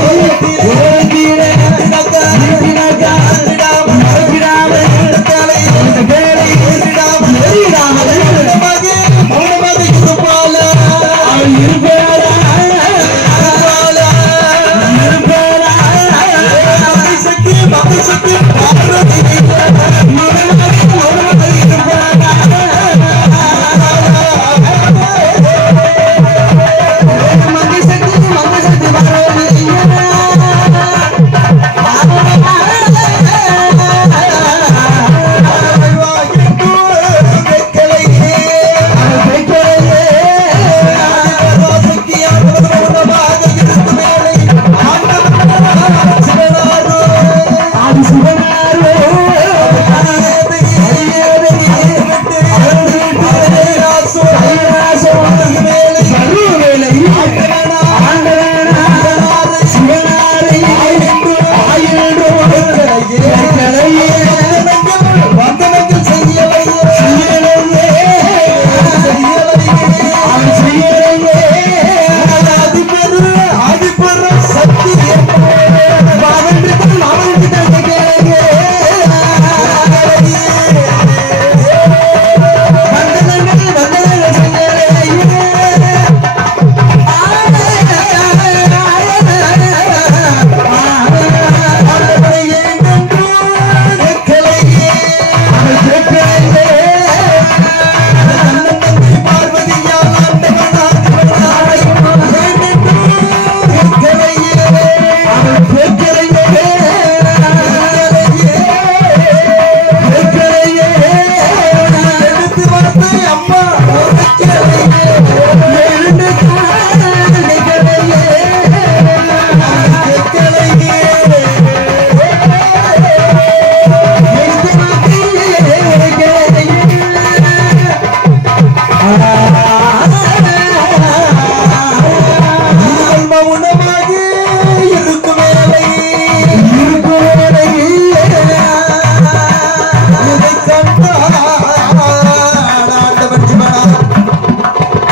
ஆண்டவன் சிவனா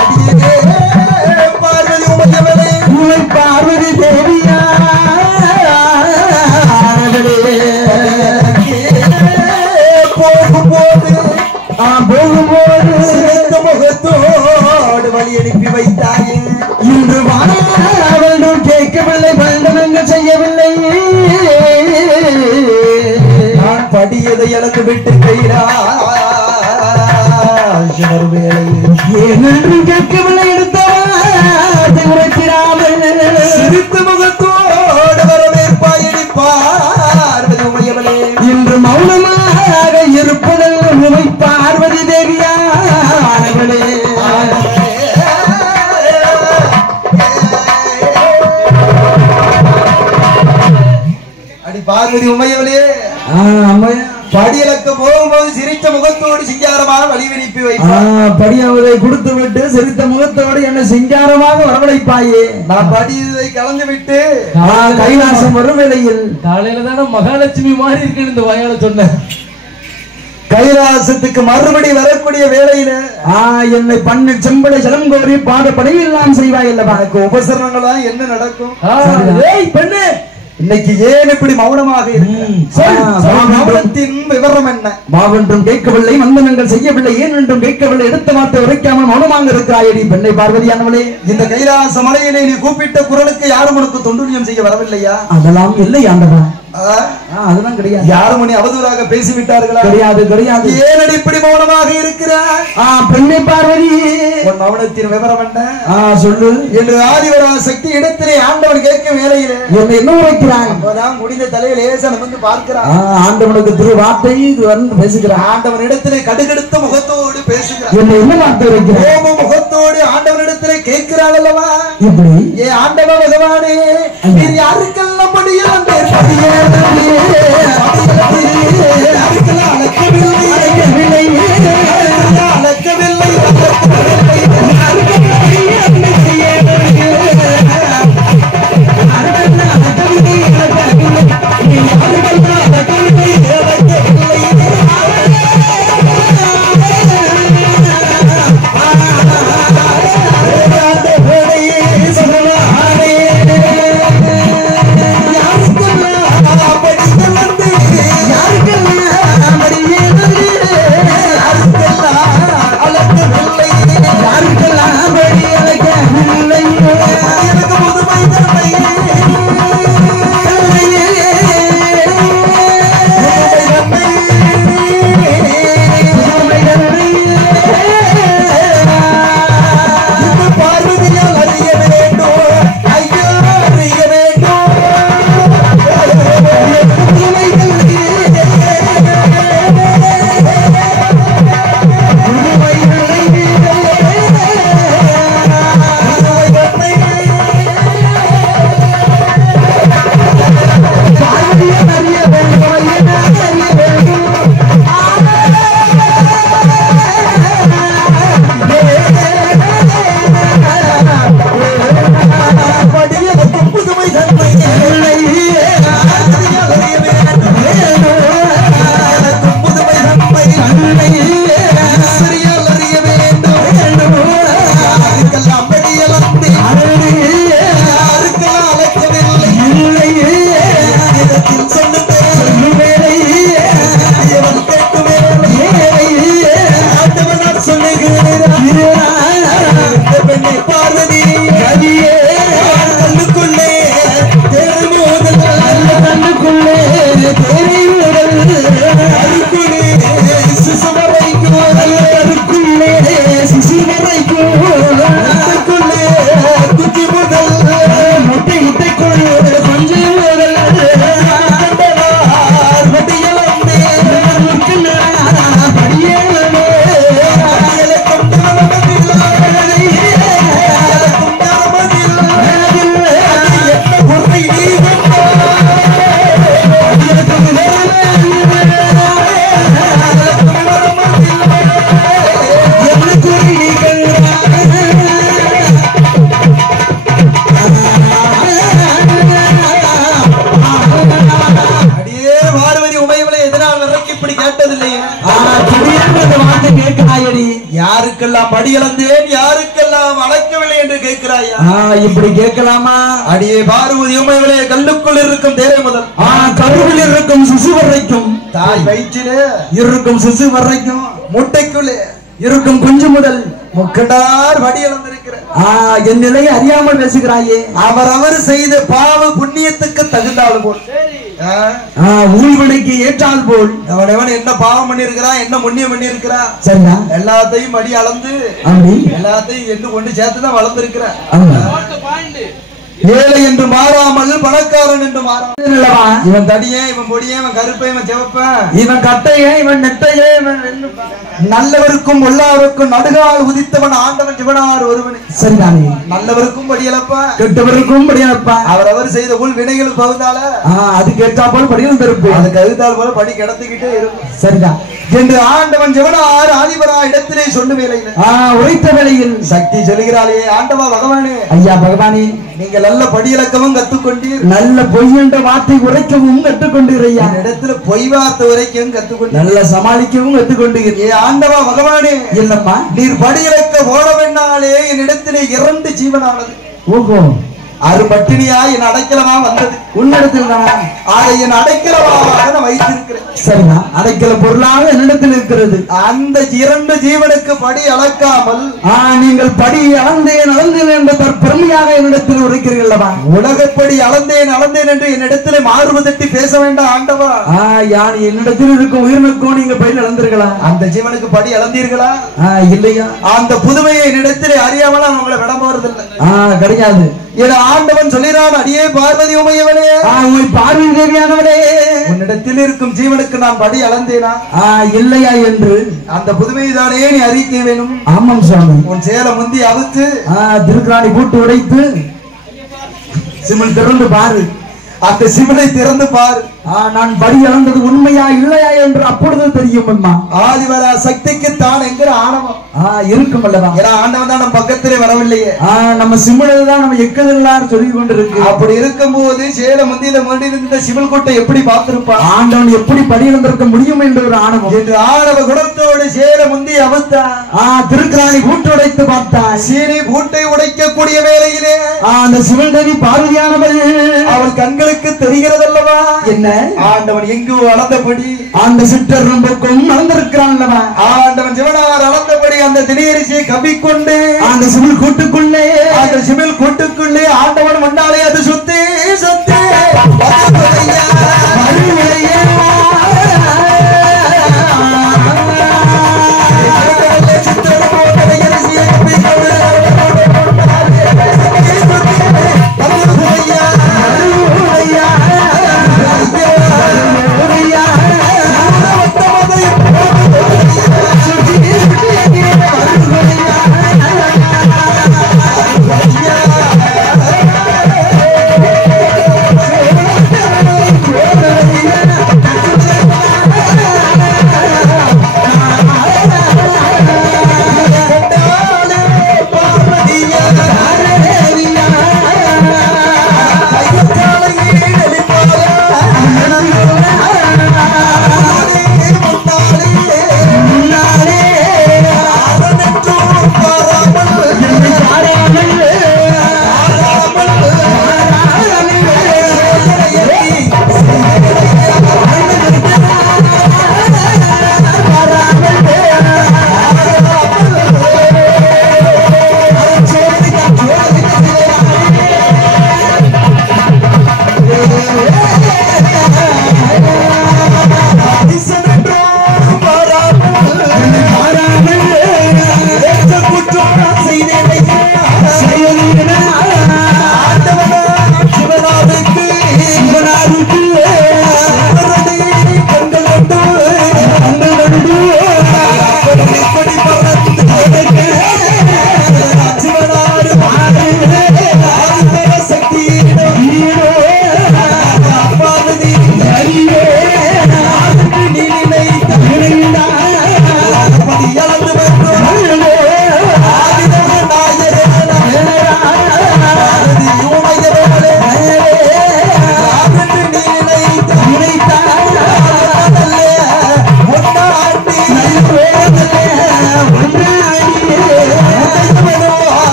அடியே பார்வதி உமையவளே உமை பார்வதி தேவியா போகும்போது சிறந்த முகத்தோடு வழி அனுப்பி வைத்தாயே இன்று அவளும் கேட்கவில்லை பண்டனங்கள் செய்யவில்லை நான் படியதை எனக்கு விட்டு கையிலார் வேளையில் ஏனென்று கேட்கவில்லை எடுத்தவாறு உரைக்கிறாமல் சிரித்த முகத்தோடு வரவேற்பாயடி பார்வதி உமையவளே இன்று மௌனமாக இருப்பதில் உமை பார்வதி தேவியானவளே அடி பார்வதி உமையவளே அம்மையா படியலக்க போகும்போது சிரித்த முகத்தோடு சிங்காரமாக வழி விரிப்பி வைப்பார் படியாவதை கொடுத்து விட்டு சிரித்த முகத்தோடு என்ன சிங்காரமாக வரவழைப்பாயே நான் படியதை கலந்து விட்டு கைலாசம் வரும் வேளையில் காலையில தானே மகாலட்சுமி மாதிரி இருக்குன்னு இந்த வயால சொன்னேன். கைலாசத்துக்கு மறுபடி வரக்கூடிய வேளையில என்னை பண்ணு செம்படை சலம் கோரி பாத படையெல்லாம் செய்வாய் அல்லவா எனக்கு உபசரணங்களா என்ன நடக்கும் ஏய் பெண்ணு, இன்னைக்கு ஏன் இப்படி மௌனமாக இருக்கு மௌனத்தின் விவரம் என்ன மாவென்றும் கேட்கவில்லை வந்தனங்கள் செய்யவில்லை ஏன் என்றும் கேட்கவில்லை எடுத்த வார்த்தை உரைக்காமல் மௌனமாக இருக்கிறாயடி பெண்ணை பார்வதியானவளே இந்த கைலாச மலையிலே நீ கூப்பிட்ட குரலுக்கு யாரும் உனக்கு தொண்டுரியம் செய்ய வரவில்லையா அதெல்லாம் இல்லை ஆண்டவா அதெல்லாம் கிடையாது யாரும் உன்னை அவதூறாக பேசிவிட்டார்களா கிடையாது கிடையாது ஏனடி இப்படி மௌனமாக இருக்கிறாய் பெண்ணை பார்வதி உன் மௌனத்தின் விவரம் என்ன சொல்லு என்று ஆதிவரா சக்தி இடத்திலே ஆண்டவன் கேட்கும் வேளையிலே என்னை என்ன உரைக்கிறான் அப்பதான் முடிந்த தலையில் லேசன் வந்து பார்க்கிறான் ஆண்டவனுக்கு திரு வார்த்தை வந்து பேசுகிறான் ஆண்டவன் இடத்திலே கடுகெடுத்த முகத்தோடு பேசுகிறான் என்னை என்ன வார்த்தை உரைக்கிறான் கோப முகத்தோடு ஆண்டவனிடத்திலே கேட்கிறாள் அல்லவா இப்படி ஏ ஆண்டவ பகவானே நீர் யாருக்கெல்லாம் படியலாம் யாருக்கெல்லாம் கேட்கிறாயடி. யாருக்கெல்லாம் படி இழந்தேன் யாருக்கெல்லாம் அளக்கவில்லை என்று கேட்கிறாயா? இப்படி கேட்கலாமா? அடியே பார்வதி உமைகளே, கல்லுக்குள் இருக்கும் தேவை முதல் கருவில் இருக்கும் சிசு வரைக்கும், தாய் வயிற்றிலே இருக்கும் சிசு வரைக்கும், முட்டைக்குள்ளே இருக்கும் குஞ்சு முதல் முக்கடார் படி இழந்திருக்கிற என் நிலையை அறியாமல் பேசுகிறாயே. அவர் செய்த பாவ புண்ணியத்துக்கு தகுந்தாள் போல், ஊழ்வினைக்கு ஏற்றால் போல் அவன் என்ன பாவம் பண்ணிருக்கிறான், என்ன புண்ணியம் பண்ணிருக்கிறான், சரியா? எல்லாத்தையும் படி அளந்து அப்படி எல்லாத்தையும் எண்ணு கொண்டு சேர்த்துதான் வளர்ந்திருக்கிறான். ஆமா. ஏழை என்று மாறாமல் பணக்காரன் என்று மாறாமல், இவன் தடியே, இவன் பொடியே, இவன் கருப்பை, இவன் சிவப்பன், இவன் கட்டையே, இவன் நெட்டையே, நல்லவருக்கும் எல்லாருக்கும் நடுகால் உதித்தவன் ஆண்டவன் சிவனார் ஒருவன். சரிதானே? நல்லவருக்கும் படியலப்பா, கெட்டவருக்கும் படியலப்பா. அவர் செய்த உள் வினைகளுக்கு பகுந்தால அதுக்கு ஏற்றா போல படியும் இருப்பேன், அதுக்கு அகுத்தால் போல படி கிடத்துக்கிட்டே இருக்கும். சரிதான் என்று ஆண்டவன் சிவனார் ஆதிபரா இடத்திலே சொன்ன வேலையில் உரைத்த வேளையில் சக்தி சொல்கிறாளே, ஆண்டவா பகவானே, ஐயா பகவானே, நீங்கள் நல்ல படியிலக்கமும் கத்துக்கொண்டீர், நல்ல பொய் என்ற வார்த்தை உரைக்கவும் கற்றுக்கொண்டீர் ஐயா. இடத்துல பொய் வார்த்தை உரைக்கவும் கத்துக்கொண்டு நல்ல சமாளிக்கவும் கற்றுக்கொண்டீர். ஆண்டவா பகவானே, இல்லப்பா, நீர் படியிலக்க போட வேண்டாலே என்னிடத்திலே 2 ஜீவனானது. ஓஹோ, அது பட்டினியா என் அடைக்கலமா வந்தது, உன்னிடத்தில் தான் அதை என் அடைக்கலமாக நான் வைத்திருக்கிறேன். சரிதான், அடைக்கல பொருளாக என்னிடத்தில் இருக்கிறது. அந்த 2 ஜீவனுக்கு படி அளக்காமல் நீங்கள் படி அளந்தேன் அளந்தேன் என்ற பெருமையாக என்னிடத்தில் உரைக்கிறீர்களவா? உலகப்படி அளந்தேன் அளந்தேன் என்று என்னிடத்திலே மார்பு தட்டி பேச வேண்டாம் ஆண்டவா. யான் என்னிடத்தில் இருக்கும் உயிரினுக்கும் நீங்க பயிர் அளந்தீர்களா? அந்த ஜீவனுக்கு படி அளந்தீர்களா? இல்லையா? அந்த புதுமையை என்னிடத்திலே அறியாமல் நான் உங்களை விட போறதில்லை. கிடையாது. என ஆண்டவன் சொல்லிறான், அடியே பார்வதி உமையவனே, பார்வதி தேவியானவனே, உன்னிடத்தில் இருக்கும் ஜீவனுக்கு நான் படி அளந்தேனா இல்லையா என்று அந்த புதுமையை தானே நீ அறிக்க வேணும். ஆமாம் சுவாமி. உன் சேலை முந்தி அவுத்து திருக்குறாணி கூட்டு உடைத்து சிமிழ் திறந்து பாரு, அந்த சிவனை திறந்து பார். நான் படி அளந்தது உண்மையா இல்லையா என்று அப்பொழுது தெரியும். அம்மா ஆதிவரா சக்திக்கு தான் என்கிற ஆணவம் இருக்கும் அல்லவா? ஏன்னா ஆண்டவன் தான் நம்ம பக்கத்திலே வரவில்லையே, நம்ம சிமிழதான் நம்ம எக்கதெல்லாம் சொல்லி கொண்டிருக்கு. அப்படி இருக்கும் போது சேல முந்தியில முன்னிருந்த சிவல் கூட்டை எப்படி பார்த்திருப்பான்? ஆண்டவன் எப்படி படி இழந்திருக்க முடியும் என்ற ஒரு ஆணவம் என்று ஆணவ குணத்தோடு சேல முந்தி அவத்தா திருக்குறாணி பூட்டு உடைத்து பார்த்தா, சீனி பூட்டை உடைக்கக்கூடிய வேளையிலே அந்த சிவன்தேவி பார்வதியானவள் அவள் கண்களுக்கு தெரிகிறதல்லவா என்ன? ஆண்டவன் எங்கு அளந்தபடி அந்த சிற்றர் ரொம்பக்கும் அளந்திருக்கிறான். ஆண்டவன் சிவனார் அளந்தபடி அந்த திடீரிசையை கவிக்கொண்டு அந்த சிவில் கூட்டுக்குள்ளே ஆண்டவன் மண்டாலே அது சுத்தி சுத்தி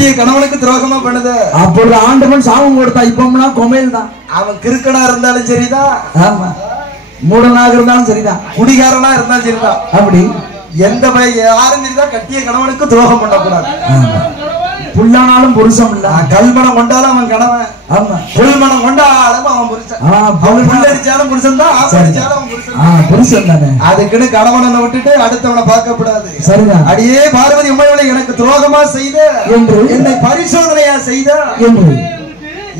கட்டிய கணவனுக்கு துரோகமா பண்ணுது. அப்பொழுது ஆண்டவன் சாபம் கொடுத்தா. இப்பம்லாம் கொமையில் தான். அவன் கிறுக்கனா இருந்தாலும் சரிதான், ஆமா, மூடனாக இருந்தாலும் சரிதான், குடிகாரனா இருந்தாலும் சரிதான், அப்படி எந்த யாரும் சரிதான் கட்டிய கணவனுக்கு துரோகம் பண்ணக்கூடாது. புல்லானாலும் புருஷம் இல்ல. கல்மணம் கொண்டாலும் அவன் கணவன், ஆமா, புல்மணம் கொண்டாலும் அவன் புருஷன். அவன் புல்லடிச்சாலும் புருஷன் தான், ஆப்படிச்சாலும் அவன் புருஷன். புருஷன் தானே. அதுக்குன்னு கணவனை விட்டுட்டு அடுத்தவனை பார்க்கப்படாது. சரிதான். அடியே பார்வதி உண்மையோட எனக்கு துரோகமா செய்த என்று, என்னை பரிசோதனையா செய்த என்று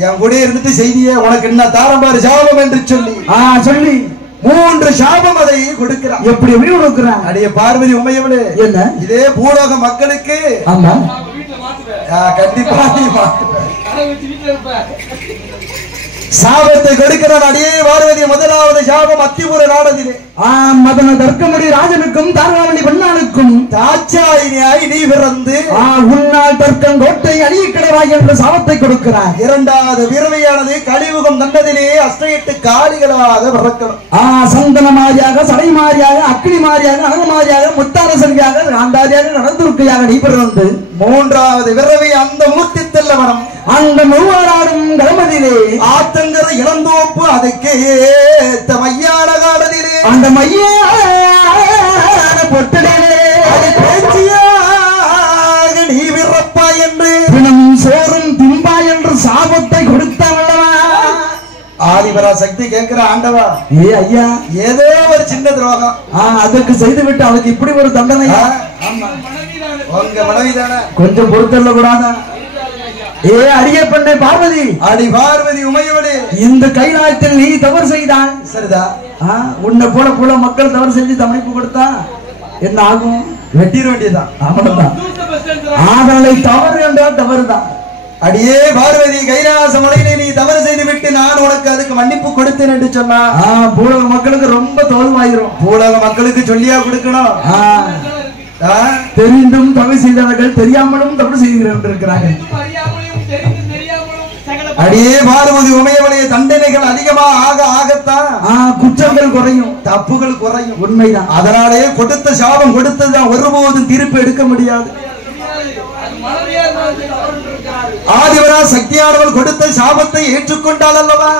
என் கூட இருந்துட்டு செய்திய உனக்கு என்ன தாரம்பாரு சாபம் என்று சொல்லி சொல்லி 3 சாபம் அதை கொடுக்கிறான். எப்படி எப்படி கொடுக்கிறான்? அடியே பார்வதி உண்மையோட என்ன இதே பூலோக மக்களுக்கு ஆமா கண்டிப்பா நீ சாபத்தை கொடுக்கிறான். அடியே பார்வதி முதலாவது சாபம் அத்திபுர நாடதிலே மதன தர்க்கமுடி ராஜனுக்கும் தாராவளி பெண்ணானுக்கும் தாட்சாயினியாய் நீ பிறந்து உன்னால் தர்க்கம் கோட்டை அழிய கிடவாய் என்ற சாபத்தை கொடுக்கிறார். 2வது பிறவியானது கலியுகம் தண்டதிலே அஷ்டஎட்டு காலிகளாக பிறக்கணும். சந்தன மாரியாக, சடை மாரியாக, அக்கினி மாரியாக, அழகு மாரியாக, முத்தாரசரியாக, காந்தாரியாக, நடந்துருக்கையாக நீ பிறந்து 3வது பிறவி அந்த மூர்த்தி தெல்லவனம் அந்த மூவாராடும் கணமதிலே ஆத்தங்கர இளந்தோப்பு அதுக்கு மையான காடதிலே அந்த மையான பொட்டலே பேச்சியாக நீ விறப்பா என்று தினம் சோறும் திம்பா என்று சாபத்தை கொடுத்தவல்லவா. ஆதிபரா சக்தி கேட்கிற ஆண்டவா, ஐயா ஏதோ ஒரு சின்ன துரோகம் அதுக்கு செய்து விட்டு அவளுக்கு இப்படி ஒரு தண்டனை. உங்க மனைவிதானே, கொஞ்சம் பொறுத்தல்ல கூடாதா? அரிய பெண்ணை பார்வதி, அடி பார்வதி உமையோடு இந்த கைலாயத்தில் நீ தவறு செய்தான். சரிதா, உன்னை போல மக்கள் தவறு செஞ்சு தமணிப்பு கொடுத்தா என்ன ஆகும்? வெட்டிட வேண்டியதுதான். அவ்வளவுதான். ஆதலை தவறு என்றால் தவறுதான். அடியே பார்வதி கைலாச மலையிலே நீ தவறு செய்து விட்டு நான் உனக்கு அதுக்கு மன்னிப்பு கொடுத்தேன் என்று சொன்னா பூலக மக்களுக்கு ரொம்ப தோல்வாயிரும். பூலக மக்களுக்கு சொல்லியா கொடுக்கணும். தெரிந்தும் தவறு செய்தவர்கள் தெரியாமலும் தவறு செய்கிறார்கள். அடியே பார்வதி உமையவளைய தண்டனைகள் அதிகமா ஆகத்தான் குற்றங்கள் குறையும், தப்புகள் குறையும். உண்மைதான். அதனாலே கொடுத்த சாபம் கொடுத்ததுதான் ஒருபோதும் திருப்பி எடுக்க முடியாது. ஆதிவரா சக்தியானவள் கொடுத்த சாபத்தை ஏற்றுக்கொண்டாள் அல்லவா?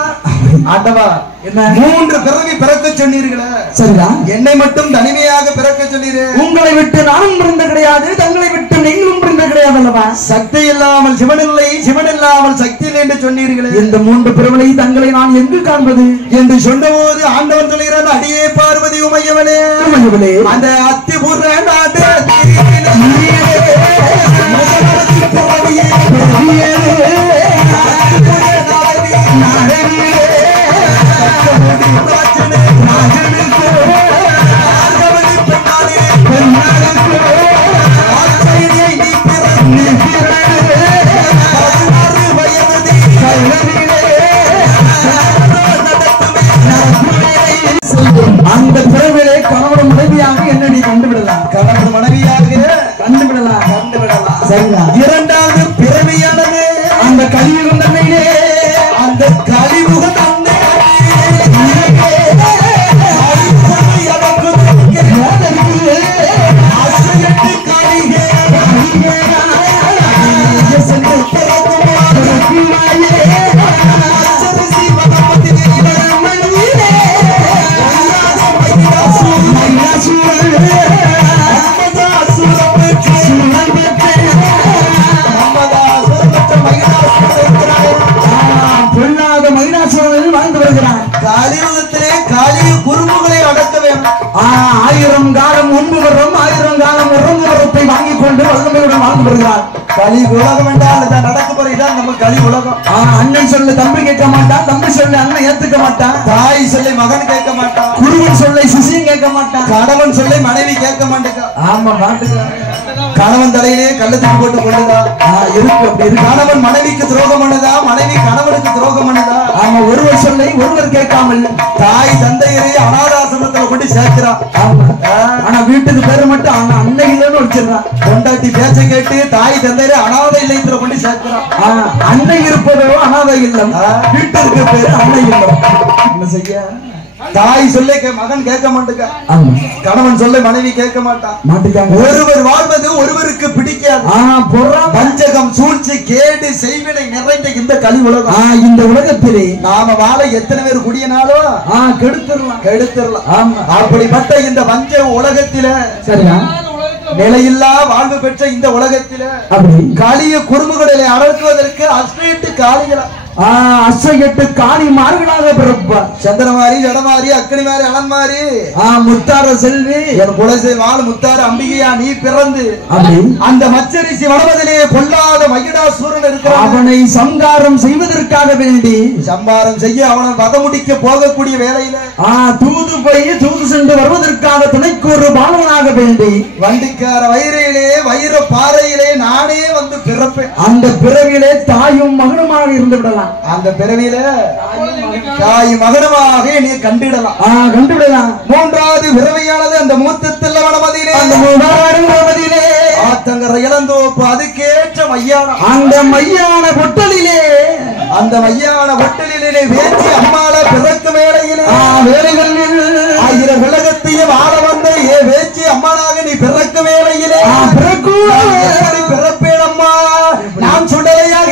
ஆண்டவா, என்ன 3 பிறவி பிறக்க சொன்னீர்களே, சரிதா? என்னை மட்டும் தனிமையாக பிறக்க சொன்னீரே. உங்களை விட்டு நானும் பிறந்த கிடையாது, தங்களை விட்டு நீங்களும் பிறந்த கிடையாது அல்லவா? சக்தி இல்லாமல் சிவன் இல்லை, சிவன் இல்லாமல் சக்தி இல்லை என்று சொன்னீர்களே. இந்த 3 பிறவிலை தங்களை நான் எங்கு காண்பது என்று சொன்னபோது ஆண்டவன் சொல்கிறான், அடியே பார்வதி உமையவனே, அந்த அத்திபுர நாடு அந்த பிறவிலே கணவன் மனைவியாக என்ன நீ கண்டுவிடலாம். கணவன் மனைவியாக கண்டுவிடலாம். சரிங்களா? 2வது பிறவியானது அந்த கலியுகம் தன்மையிலே அந்த கலிமுக தன்மை காலியுகத்திலே காலிய குறும்புகளை அடக்க வேண்டும். 1000 காலம் முன்பு வரும், 1000 காலம் உறங்கு வரத்தை வாங்கிக் கொண்டு வல்லமையுடன் வாழ்ந்து வருகிறார். களி உலகம் என்றால் நடக்க போறதுதான் நம்ம களி உலகம். அண்ணன் சொல்ல தம்பி கேட்க மாட்டான், தம்பி சொல்ல அண்ணன் ஏத்துக்க மாட்டான், தாய் சொல்லை மகன் கேட்க மாட்டான், குருவன் சொல்லை சிசியும் கேட்க மாட்டான், கணவன் சொல்லை மனைவி கேட்க மாட்டேங்க. ஆமா, மாட்டுக்கிறான். கணவன் தலையிலே கள்ளத்துக்கு போட்டு கொள்ளுதா இருக்கு. அப்படி இருக்கு. கணவன் மனைவிக்கு துரோகம் பண்ணுதா, மனைவி கணவனுக்கு துரோகம் பண்ணுதா. ஆமா, ஒருவர் சொல்லை ஒருவர் கேட்காமல் தாய் தந்தையரை அனாதாசிரமத்துல கொண்டு சேர்க்கிறான். ஆனா வீட்டுக்கு பேரு மட்டும் ஆனா அன்னை இல்லைன்னு வச்சிடறான். கொண்டாட்டி பேச்ச கேட்டு தாய் தந்தையரை அனாதை இல்லத்துல கொண்டு சேர்க்கிறான். அன்னை இருப்பதோ அனாதை இல்லம், வீட்டிற்கு பேரு அன்னை இல்லம். என்ன செய்ய? தாய் சொல்ல மகன் கேட்க மாட்டுக்க, ஆமா கணவன் சொல்ல மனைவி கேட்க மாட்டான். மாட்டுக்காங்க. ஒருவர் வாழ்வது ஒருவருக்கு பிடிக்காது. வஞ்சகம், சூழ்ச்சி, கேடு, செய்வினை நிறைந்த இந்த கலி உலகம். இந்த உலகத்திலே நாம வாழ எத்தனை பேர் குடியனாலும் கெடுத்துடலாம். அப்படிப்பட்ட இந்த வஞ்ச உலகத்தில சரியா நிலையில்லா வாழ்வு பெற்ற இந்த உலகத்தில காளிய குறும்புகளை அடக்குவதற்கு அஸ்ரீட்டு காளிகளா அசையட்டு காளி மார்களாக பிறப்பார். சந்திரமாரி, ஜடமாரி, அக்கனி மாறி, அலன் மாறி, முத்தார செல்வி, என் குலசை வாழ் முத்தார அம்பிகையா நீ பிறந்து அந்த மச்சரிசி வனமதிலே கொல்லாத மகிடாசூரன் இருக்கிற அவனை சங்காரம் செய்வதற்காக வேண்டி சம்பாரம் செய்ய அவனை வதமுடிக்க போகக்கூடிய வேலையில தூது போய் தூது சென்று வருவதற்காக துணைக்கு ஒரு பாலவனாக வேண்டி வண்டிக்கார வயிறிலே வைர பாறையிலே நானே வந்து பிறப்பேன். அந்த பிறவிலே தாயும் மகனுமாக இருந்து விடலாம். அந்த பிறவியில தாய் மகனமாக நீ கண்டிடலாம். மூன்றாவது பிறவியானது அந்த மூத்தத்தில் வனமதியிலே ஆத்தங்கர இளந்தோப்பு அதுக்கேற்ற மையான அந்த மையான பொட்டலிலே வேச்சி அம்மாள பிறக்கு வேலையிலே வேலைகளில் ஆயிரம் உலகத்தையும் ஆள வந்த வேச்சி அம்மாளாக நீ பிறக்கு வேலையிலே பிறப்பேன் அம்மா நான் சுடலையாக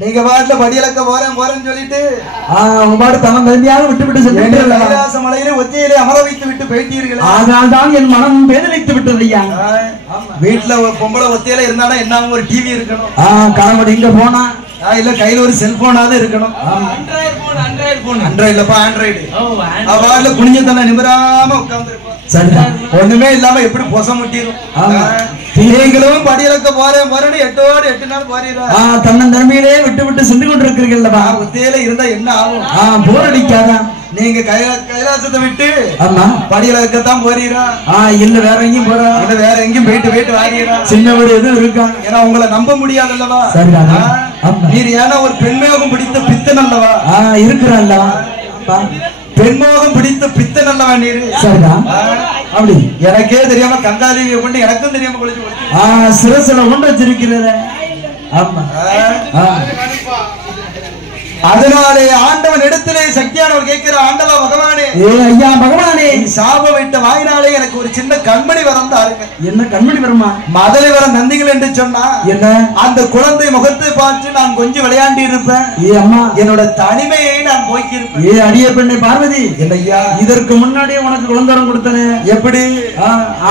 நீங்க பாட்டுல படியலக்க போறேன்னு சொல்லிட்டு கைலாச மலையிலே ஒத்தையிலே அமர வைத்து விட்டு போயிட்டீர்கள். அதனால்தான் என் மனம் வேதனைத்து விட்டது ஐயா. வீட்டுல பொம்பளை ஒத்தையில இருந்தாலும் என்ன ஒரு டிவி இருக்கணும். கணவன் இங்க போனா இல்ல கையில ஒரு செல்போனாவது இருக்கணும். ஆண்ட்ராய்டு அவள் குனிஞ்சத்தன நிமிராம உட்கார்ந்து சரிதான். ஒண்ணுமே இல்லாம எப்படி பொச முட்டிடும். நீங்களும் படியலக்க போறேன்னு 8 நாள் போறீரா தன்னந்தன்மையிலே விட்டு சென்று கொண்டிருக்கிறீர்களா? ஒத்தையில இருந்தா என்ன ஆகும்? போர் அடிக்காதா? நீங்க கைலாசத்தை விட்டு படியலக்கத்தான் போறீரா? இல்ல வேற எங்கேயும் போறா? இல்ல வேற எங்கேயும் போயிட்டு வாரீரா? சின்ன வீடு எதுவும் இருக்கா? ஏன்னா உங்களை நம்ப முடியாது அல்லவா? நீர் ஏன்னா ஒரு பெண்மேகம் பிடித்த பித்தன் அல்லவா? இருக்கிறான்ல பெண்மோகம் பிடித்த பித்தன் அல்லவா நீர்? சரிதான். அப்படி எனக்கே தெரியாம கங்காதேவியை கொண்டு எனக்கும் தெரியாம குளிச்சு சிரசில கொண்டு வச்சிருக்கிறத. ஆமா அதனாலே ஆண்டவன் இடத்திலே சக்தியானவர் கேட்கிற ஆண்டவா பகவானே, ஐயா பகவானே, சாப விட்ட வாயினாலே எனக்கு ஒரு சின்ன கண்மணி வரம் தாருங்க. என்ன கண்மணி வருமா? மதலை வரம் தந்தீங்கள் என்று சொன்னா என்ன அந்த குழந்தை முகத்தை பார்த்து நான் கொஞ்சம் விளையாண்டி இருப்பேன். அம்மா, என்னோட தனிமையை நான் போய்க்கிருப்பேன். அடிய பெண்ணை பார்வதி, என்னையா இதற்கு முன்னாடியே உனக்கு குழந்தரம் கொடுத்தனே. எப்படி?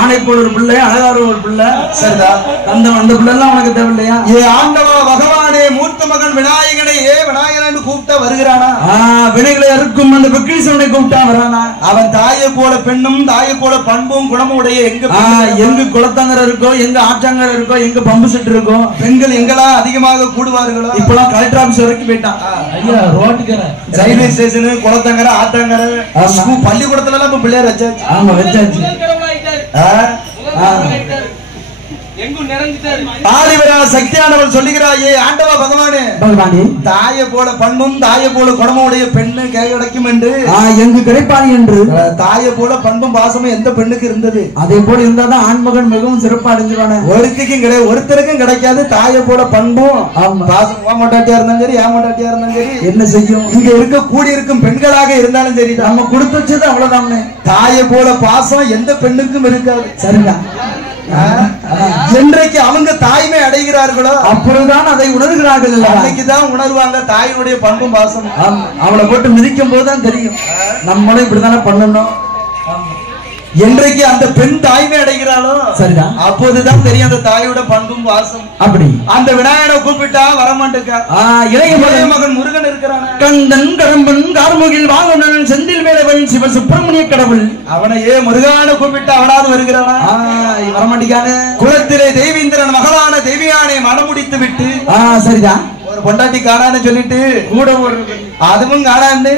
ஆணை போல ஒரு பிள்ளை, அழகார ஒரு பிள்ளை. சரிதா, அந்த பிள்ளை எல்லாம் உனக்கு தேவையில்லையா? ஆண்டவா பகவானே, மூர்த்த மகன் விநாயகனை விநாயகன் கூப்பிட்டா வருகிறானா? வினைகளை அறுக்கும் அந்த பக்ரீசனை கூப்பிட்டா வரானா? அவன் தாயை போல பெண்ணும் தாயை போல பண்பும் குணமும் உடைய எங்க குளத்தங்கரை இருக்கோ, எங்க ஆச்சாங்கரை இருக்கோ, எங்க பம்பு செட் இருக்கோ, பெண்கள் எங்கெல்லாம் அதிகமாக கூடுவார்களோ. இப்பெல்லாம் கலெக்டர் ஆபீஸ் வரைக்கும் போயிட்டான். ஐயா ரோட்டுக்கரை, ரயில்வே ஸ்டேஷனு, குளத்தங்கரை, ஆத்தாங்கரை, பள்ளிக்கூடத்துல எல்லாம் இப்ப பிள்ளையார் வச்சாச்சு. ஆமா வச்சாச்சு. சக்தியானவள் சொல்லுகிறாயே, ஆண்டவா பகவானே, தாயை போல பண்பும் தாயை போல குணமுடைய பெண்ணு கிடைக்கும் என்று எங்கு கிடைப்பான் என்று. தாயை போல பண்பும் பாசமும் எந்த பெண்ணுக்கு இருந்தது? அதே போல இருந்தாதான் ஆண்மகன் மிகவும் சிறப்பா அடைஞ்சிருவானே. ஒருத்திக்கும் கிடையாது, ஒருத்தருக்கும் கிடைக்காது. தாயை போல பண்பும் பாசம், மாட்டாட்டியா இருந்தாலும் சரி, ஏமாட்டாட்டியா இருந்தாலும் சரி, என்ன செய்யும்? இங்க இருக்க கூடி இருக்கும் பெண்களாக இருந்தாலும் சரி, நம்ம கொடுத்து வச்சது அவ்வளவுதான். தாயை போல பாசம் எந்த பெண்ணுக்கும் இருக்காது. சரிதான். என்றைக்கு அவங்க தாய்மை அடைகிறார்களோ அப்பொழுதுதான் அதை உணர்கிறார்கள். அன்னைக்குதான் உணர்வாங்க தாயினுடைய பண்பும் பாசம். அவளை போட்டு மிதிக்கும் போதுதான் தெரியும் நம்மளும் இப்படித்தானே பண்ணணும். என்றைக்கு அந்த பெண் தாய்மை அடைகிறாளோ சரிதான், அப்போதுதான் தெரியும் அந்த தாயோட பண்பும் வாசம். அப்படி அந்த விநாயகனை கூப்பிட்டா வரமாட்டேக்கா. இளைய மகன் முருகன் இருக்கிறான். கந்தன் கடம்பன் கார்முகில் வாகனன் செந்தில் வேலவன் சிவ சுப்பிரமணிய கடவுள். அவனையே முருகான கூப்பிட்டு அவனாவது வருகிறானா? வரமாட்டேங்கான. குலத்திலே தேவேந்திரன் மகளான தேவியானை மனமுடித்து விட்டு சரிதான் ஒரு பொண்டாட்டி காணான்னு சொல்லிட்டு கூட ஒரு அதுவும் காணான்னு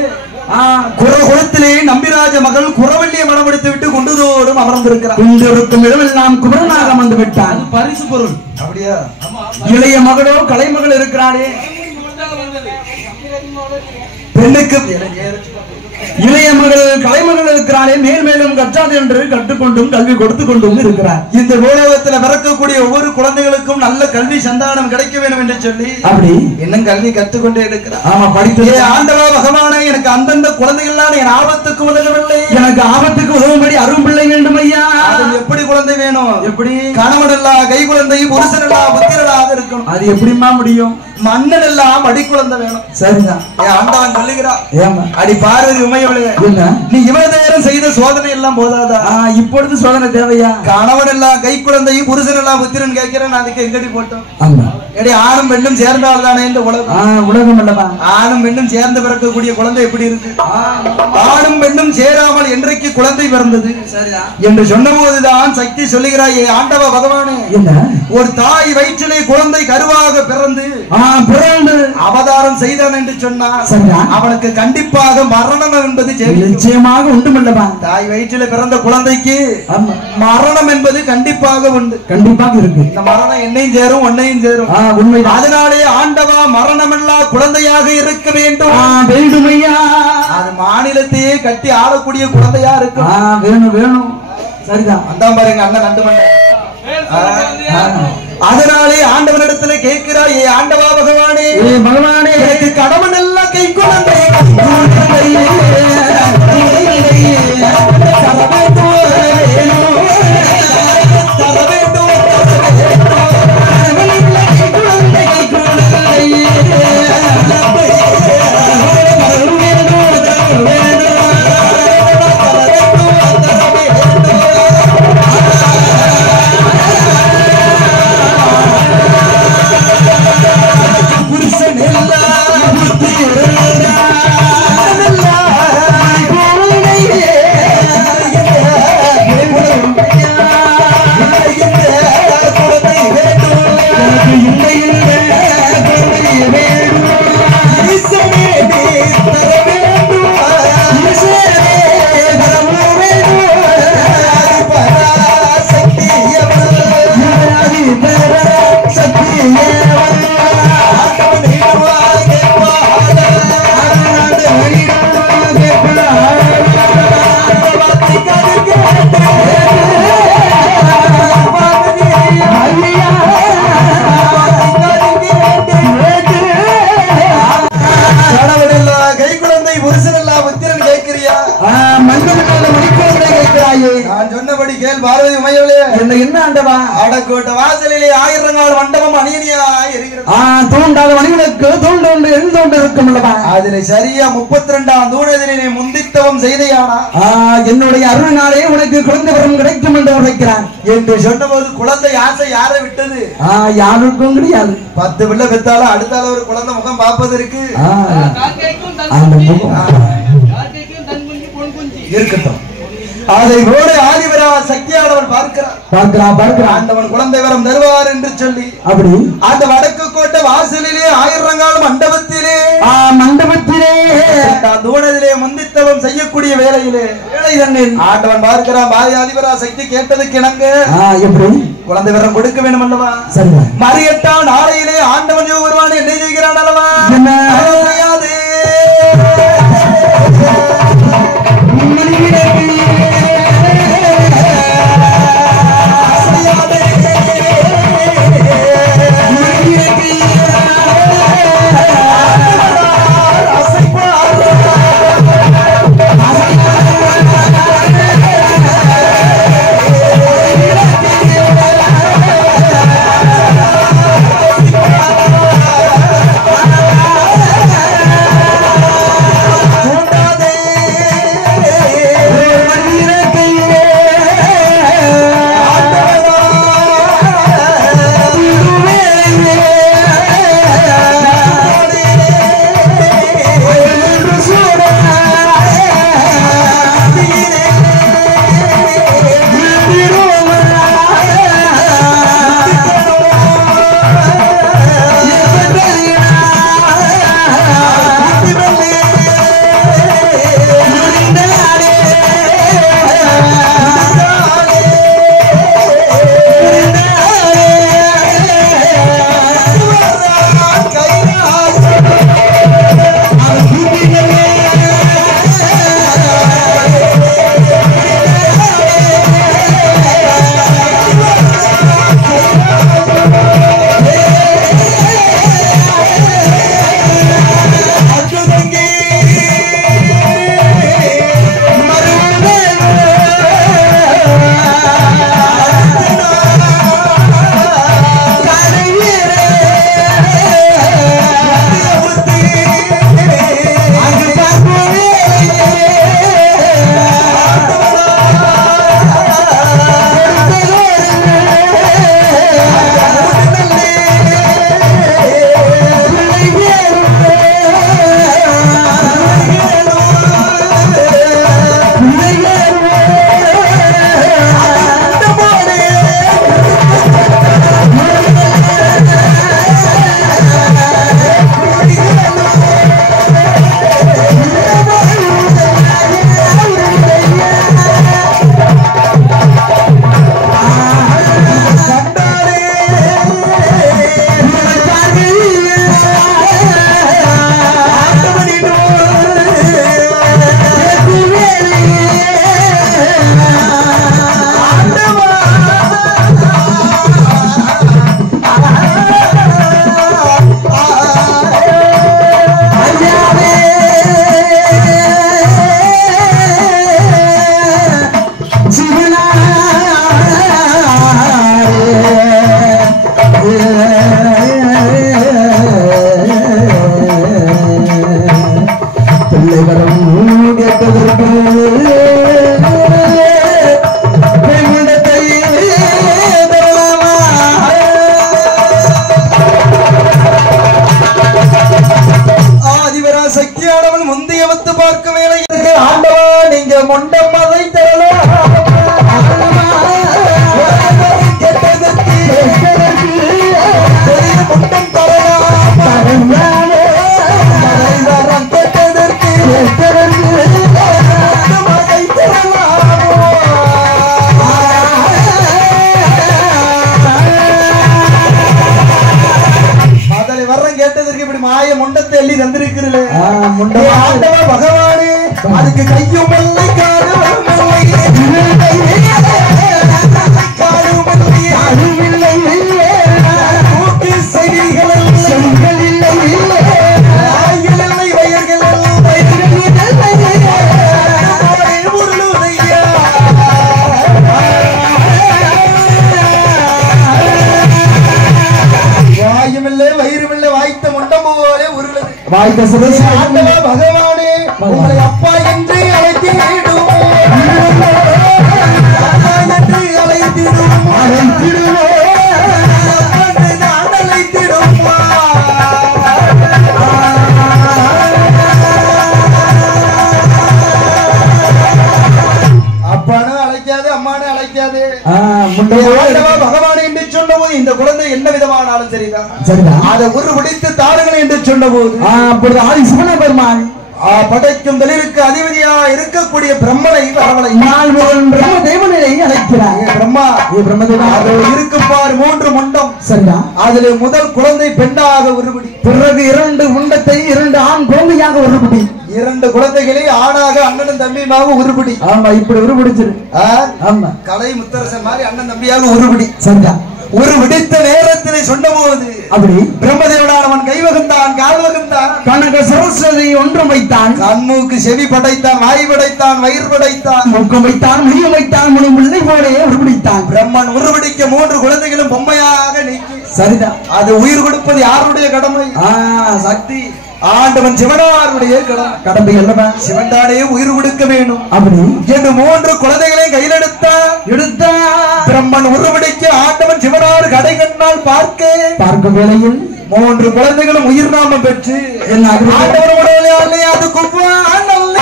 குலத்திலே நம்பிராஜ மகள் குறவள்ளியை மனமுடித்து விட்டு குண்டுதோறும் அமர்ந்திருக்கிறார். குண்டிருக்கும் இடமெல்லாம் குமரனாக அமர்ந்து விட்டான். பரிசு பொருள். அப்படியா? இளைய மகளோ கலைமகள் இருக்கிறாளே, பெண்ணுக்கு இளைய மகள் கலைமகள் இருக்கிறாளே, மேல் மேலும் கற்றாது என்று கற்றுக்கொண்டும் கல்வி கொடுத்து கொண்டும் இருக்கிறார். இந்த பூலோகத்துல பிறக்கக்கூடிய ஒவ்வொரு குழந்தைகளுக்கும் நல்ல கல்வி சந்தானம் கிடைக்க வேண்டும் என்று சொல்லி அப்படி இன்னும் கல்வி கற்றுக்கொண்டே இருக்கிறார். ஆமா, படித்து ஆண்டவா பகவானே, எனக்கு அந்தந்த குழந்தைகள்லாம் என் ஆபத்துக்கு உதவவில்லை. எனக்கு ஆபத்துக்கு உதவும்படி அரும் பிள்ளை வேண்டும் ஐயா. எப்படி குழந்தை வேணும்? எப்படி? கணவன் இல்லா கை குழந்தை, புருஷன் இல்லா புத்திரனாக இருக்கணும். அது எப்படிமா முடியும்? மன்னன் எல்லாம் அடி குழந்தை வேணும். சரிதான். ஆண்டவன் சொல்லுகிறா, ஏமா அடி பார்வதி உமையவளே, நீ இவ்வளவு நேரம் செய்த சோதனை எல்லாம் போதாதா? இப்பொழுது சோதனை தேவையா? கணவன் எல்லாம் கை குழந்தையும் புருஷன் எல்லாம் புத்திரன் கேட்கிறேன். அதுக்கு எங்கடி போட்டோம்? ஆணும் பெண்ணும் சேர்ந்தால் தானே இந்த உலகம். உலகம் அல்லவா? ஆணும் பெண்ணும் சேர்ந்து பிறக்கக்கூடிய குழந்தை எப்படி இருக்கு? ஆணும் பெண்ணும் சேராமல் என்றைக்கு குழந்தை பிறந்தது என்று சொன்ன போதுதான் சக்தி சொல்லுகிறாயே, ஆண்டவ பகவானே, ஒரு தாய் வயிற்றிலே குழந்தை கருவாக பிறந்து அவதாரம் செய்தான் என்று சொன்னார். அவனுக்கு கண்டிப்பாக மரணம் என்பது நிச்சயமாக உண்டுமல்லவா? தாய் வயிற்றில பிறந்த குழந்தைக்கு மரணம் என்பது கண்டிப்பாக உண்டு. கண்டிப்பாக இருக்கு. இந்த மரணம் என்னையும் சேரும் உன்னையும் சேரும். உண்மை. அதனாலே ஆண்டவா மரணமில்லா குழந்தையாக இருக்க வேண்டும். வேண்டுமையா? அது மாநிலத்தையே கட்டி ஆளக்கூடிய குழந்தையா இருக்கு. வேணும் வேணும். சரிதான். அதான் பாருங்க அண்ணன் நண்டு மண்டை. அதனாலே ஆண்டவனிடத்துல கேட்கிறாய், ஏ ஆண்டவா பகவானே, பகவானே, எனக்கு கடவுள் எல்லாம் கை குழந்தை புருஷன் எல்லாம் அல்லவா அடக்கோட்ட வாசலிலே 1000 நாள் மண்டபம் அணியணியாய் இருக்கிறது. தூண்டாத மணிகளுக்கு தூண்டு எழுந்தோண்டு இருக்கும் அல்லவா அதிலே சரியா 32ஆம் தூணதிலே முந்தித்தவம் செய்தையானா என்னுடைய அருளினாலே உனக்கு குழந்தை வரம் கிடைக்கும் என்று உரைக்கிறான் என்று சொன்னபோது குழந்தை ஆசை யாரை விட்டது? யாருக்கும் கிடையாது. 10 பிள்ளை பெற்றாலும் அடுத்தால ஒரு குழந்தை முகம் பார்ப்பதற்கு அந்த முகம் இருக்கட்டும். அதை போல ஆதிவரா சக்தியானவன் பார்க்கிறான். ஆண்டவன் குழந்தை வரம் தருவார் என்று சொல்லி அப்படி அந்த வடக்கு கோட்டை வாசலிலே 1000 நாள் மண்டபத்திலே தூணதிலே முந்தித்தவம் செய்யக்கூடிய வேளையிலே ஆண்டவன் பார்க்கிறான். பாய் ஆதிவரா சக்தி கேட்டதுக்கு இணங்க எப்படி குழந்தை வரம் கொடுக்க வேண்டும் அல்லவா? மறியட்டான் நாளையிலே ஆண்டவன் வருவான். என்ன செய்கிறான் அல்லவா? பகவானே அதுக்கு கையும் இல்லை காலும் வாய்த்த சுரேஷ் ஆண்டவா பகவானே உங்களை அப்பா என்று அழைத்திடுவோம் அப்பா என்று அழைத்திடுவோம் அப்பானு அழைக்காது அம்மானு அழைக்காது பகவான் என்று சொன்னபோது இந்த குழந்தை என்ன விதமானாலும் சரிதான் சரிதான் அதை ஒரு பிடித்து தாருங்கள் என்று சொன்னபோது அப்பொழுது ஆதி சிவன பெருமான் படைக்கும் தொழிலுக்கு அதிபதியா இருக்கக்கூடிய பிரம்மனை வரவழை பிரம்ம தேவனை அழைக்கிறார் பிரம்மா பிரம்மதேவா அது இருக்குப்பார் 3 முண்டம் சரிதான் அதுல முதல் குழந்தை பெண்ணாக உருப்படி பிறகு 2 முண்டத்தை 2 ஆண் குழந்தையாக உருப்படி 2 குழந்தைகளை ஆணாக அண்ணனும் தம்பியுமாக உருப்படி ஆமா இப்படி உருப்படிச்சிரு ஆமா கலை முத்தரசன் மாதிரி அண்ணன் தம்பியாக உருப்படி சரிதான் ஒரு விடுத்த நேரத்திலே சொன்னபோது அப்படி பிரம்மதேவனான் அவன் கைவகுந்தான் கால் வகுந்தான் கனக சரஸ்வதி ஒன்றும் வைத்தான் கண்மூக்கு செவி படைத்தான் வாய் படைத்தான் வயிறு படைத்தான் முக்கம் வைத்தான் முடியும் வைத்தான் முழு முல்லை போலே உருப்பிடித்தான் பிரம்மன் உருவடிக்க 3 குழந்தைகளும் பொம்மையாக நீக்கி சரிதான் அது உயிர் கொடுப்பது யாருடைய கடமை சக்தி ஆண்டவன் சிவனாருடைய கடமை அல்லவா சிவன் தானே உயிர் கொடுக்க வேணும் அப்படி என்று 3 குழந்தைகளை கையில் எடுத்தா பிரம்மன் உருவடிக்க ஆண்டவன் சிவனார் கடை கண்ணால் பார்க்கும் வேளையில் 3 குழந்தைகளும் உயிர் நாமம் பெற்று ஆண்டவனுடைய அது குப்பா நல்ல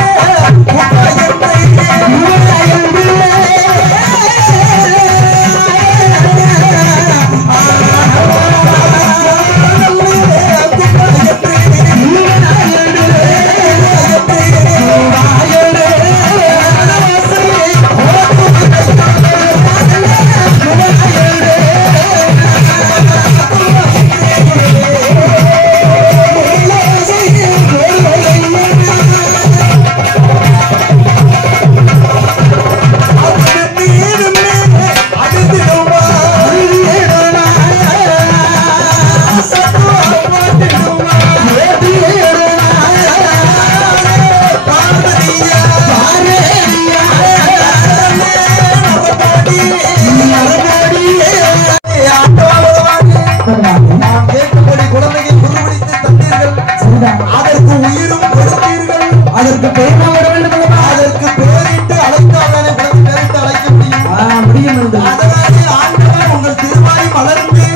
அதற்கு உயிரும் கொடுத்தீர்கள் அதற்கு பெயர் வர வேண்டும் அதற்கு பேரிட்டு அழைத்தால் பேரிட்டு அழைக்க முடியும் அதனாலே ஆண்டவன் உங்கள் திருவாய் மலர்ந்து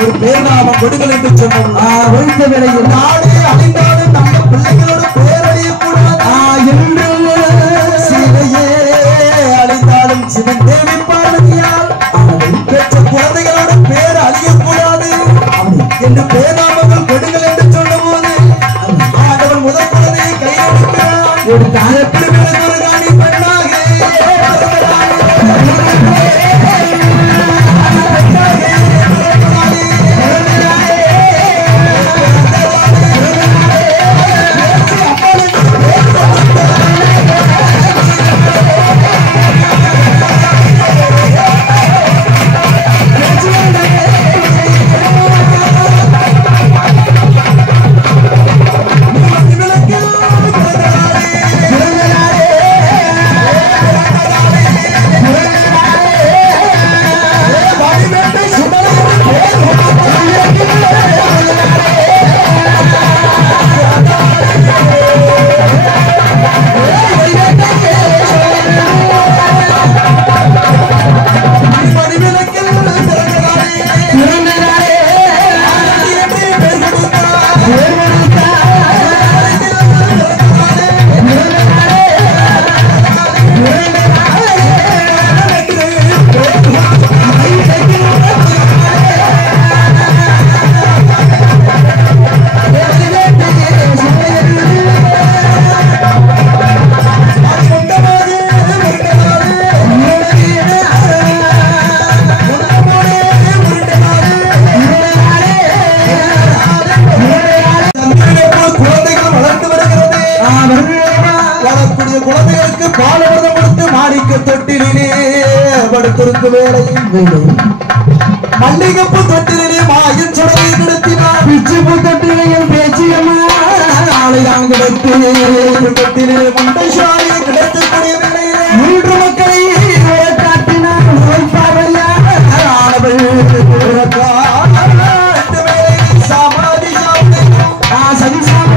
ஒரு பேர்நாமம் கொடுங்கள் என்று சொன்னோம் வைத்த வேளையில் நாடே அழிந்தாலும் நம்ம பிள்ளைகளோட பேர் அழியக்கூடாது என்று சீதையே அழிந்தாலும் சிவன் தேவி பார்வதியால் பெற்ற குழந்தைகளோட பேர் அழியக்கூடாது என்று பேர்நாமங்கள் கொடுங்கள் என்று சொன்னபோது ஆண்டவன் முதல் குழந்தையை கையெடுக்கிறார் எப்படி ஒரு ராணி பெண்ணாக குழந்தைகளுக்கு பாலவர்தம் கொடுத்து மாணிக்க தொட்டிலே படுத்திருந்த வேளையில் மல்லிகைப்பூ தொட்டிலே மாயின் சுடலை கிடத்தினார் பிச்சுப்பூ தொட்டிலையும் பேச்சியம்மா ஆளையான் கிடைத்து தொட்டிலே முண்டை சாயை கிடைத்தக்கூடிய வேளையிலே 3 மக்களை காட்டினார் ஆனவள் சமாதி சதி சாம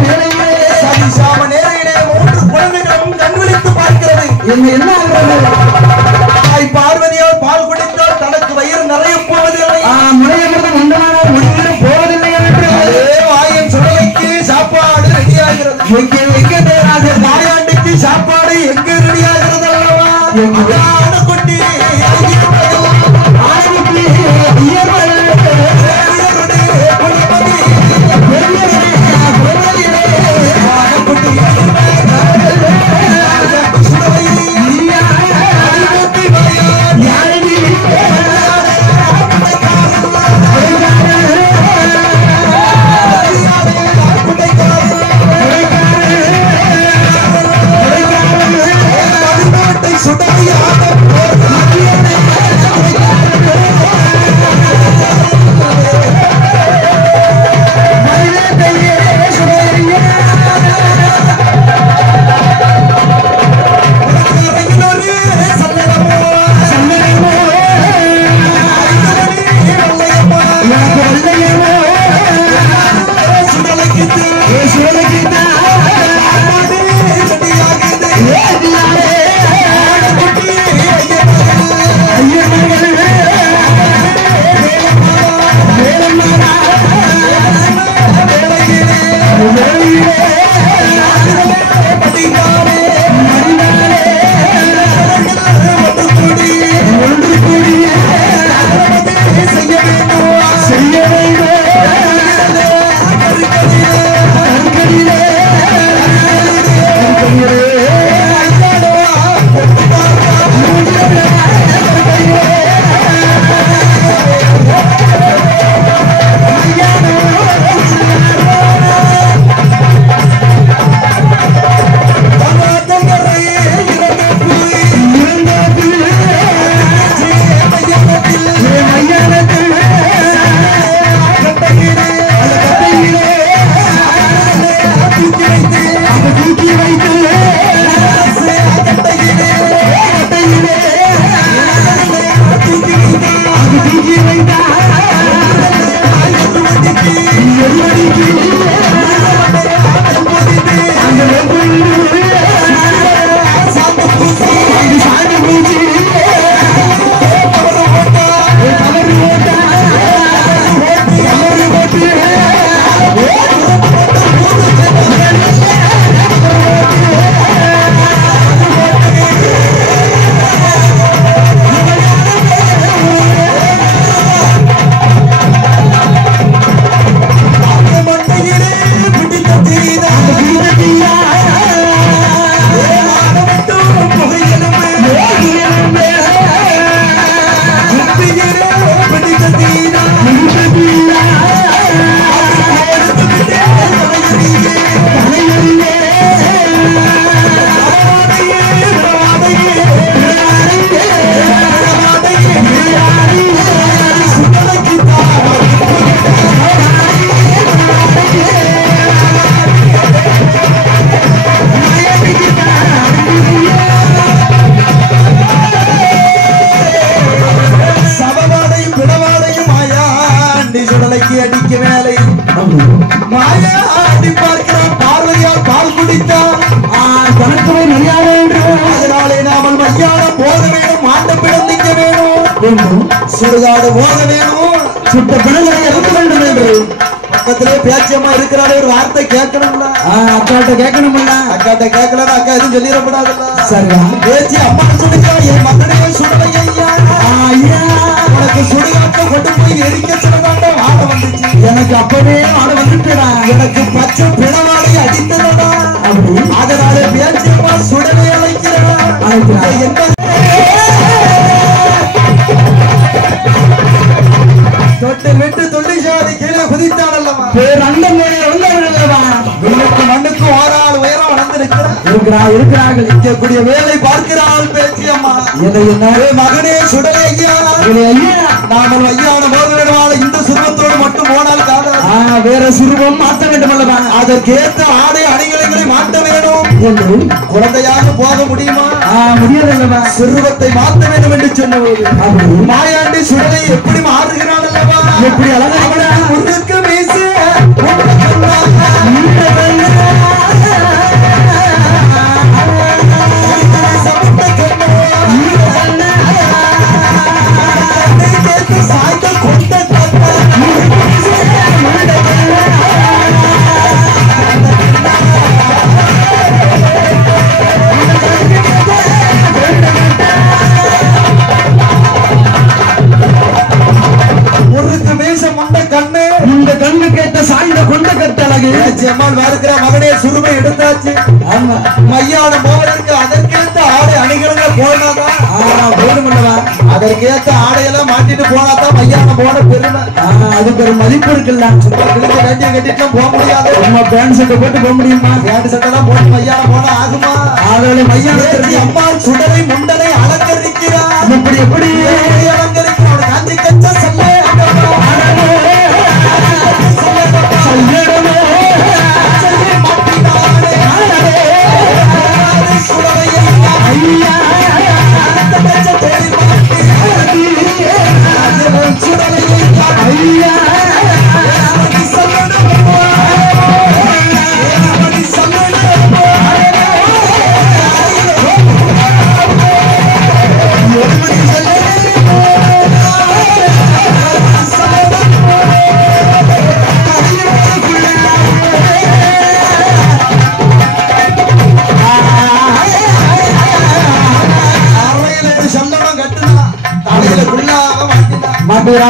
சுடுகாடு போக வேணும், சுட்ட பிணங்களை இறக்க வேண்டும் என்று பக்கத்திலே பேச்சியம்மா இருக்கிறாரு, ஒரு வார்த்தை கேட்கணும்ல. அக்காட்ட கேட்கணும்ல. அக்காட்ட கேட்கலன்னு அக்கா எதுவும் சொல்லிடக்கூடாதுல்ல. சரியா பேச்சு அம்மா சொல்லிக்கா, என் மகனே சுடலை ஐயா, ஐயா உனக்கு சுடுகாட்டை கொண்டு போய் எரிக்க சொல்லதாண்டா வாட வந்துச்சு. எனக்கு அப்பவே வாட வந்துட்டா, எனக்கு பச்சை பிணவாளை அடித்ததா, அதனால பேச்சியம்மா சுடலை அழைக்கிறா. என்ன தொட்டு விட்டு தொண்டு சாதி கீழே குதித்தான் அல்லவா, பேரண்டம் விண்ணுக்கு மண்ணுக்கு ஓராள் உயரம் இருக்கிறார்கள். இருக்கக்கூடிய வேலை பார்க்கிறாள் பேச்சியம்மா. மகனே சுடலை ஐயா, நாமல் ஐயான போதனவாள இந்த சுருவத்தோடு மட்டும் போனால் காதல் வேற சுருவம் மாற்ற வேண்டும் அல்லவா, அதற்கேற்ற ஆடை அணிகலங்களை மாற்ற வேணும். குழந்தையாக போக முடியுமா? முடியாதல்லவா. சுருவத்தை மாற்ற வேண்டும் என்று சொன்னபோது மாயாண்டி சுடலை எப்படி மாறுகிறாள் அல்லவா, எப்படி அழகா உருக்கு வீசு சாய்ந்த கொண்ட முறுக்கு மீச முண்ட கண்ணு இந்த கண்ணு கேட்ட சாய்ந்த கொண்ட கட்டழகு அம்மாள் வருகிற மகனே சுருமை எடுத்தாச்சு. ஆமா மையான போவதற்கு அதற்கேற்ற ஆடை அணிகளுங்க போனாதான் போதுமல்லவா அதற்கேற்ற ஆடையெல்லாம் மாட்டிட்டு போனாதான் மையான போன பெருமை. அதுக்கு ஒரு மதிப்பு இருக்குல்ல. சும்மா கிழிஞ்ச வேண்டிய கட்டிட்டு போக முடியாது. நம்ம பேண்ட் சட்டை போட்டு போக முடியுமா? பேண்ட் சட்டெல்லாம் போட்டு மையான போனா ஆகுமா? அதோட மையான அம்மா சுடலை முண்டனை அலங்கரிக்கிறார். இப்படி எப்படி அலங்கரிக்கிறார் காஞ்சி கச்ச சொல்லே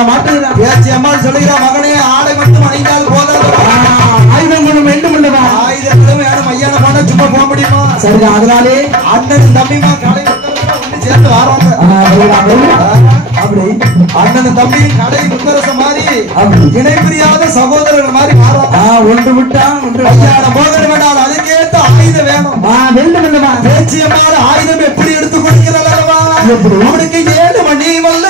மாட்டுகிறா பேச்சு அம்மாள் சொல்லுகிறா மகனே ஆடை மட்டும் அணிந்தால் போதாது. ஆயுதங்களும் வேண்டும் அல்லவா? ஆயுதங்களும் வேணும் மையான போனா சும்மா போக முடியுமா? சரிதான். அதனாலே அண்ணன் தம்பிமா காலை ஒன்று சேர்ந்து வராங்க. அப்படி அண்ணன் தம்பி கடை முத்தரச மாதிரி அப்படி இணை பிரியாத சகோதரர்கள் மாதிரி மாறாங்க. ஒன்று விட்டா ஒன்று மையான போதனை வேண்டாம். அதுக்கேற்ற ஆயுதம் வேணும். வேண்டும் அல்லவா? பேச்சு அம்மாள் ஆயுதம் எப்படி எடுத்து கொடுக்கிறாள் அல்லவா? அவனுக்கு 7 மணி வல்ல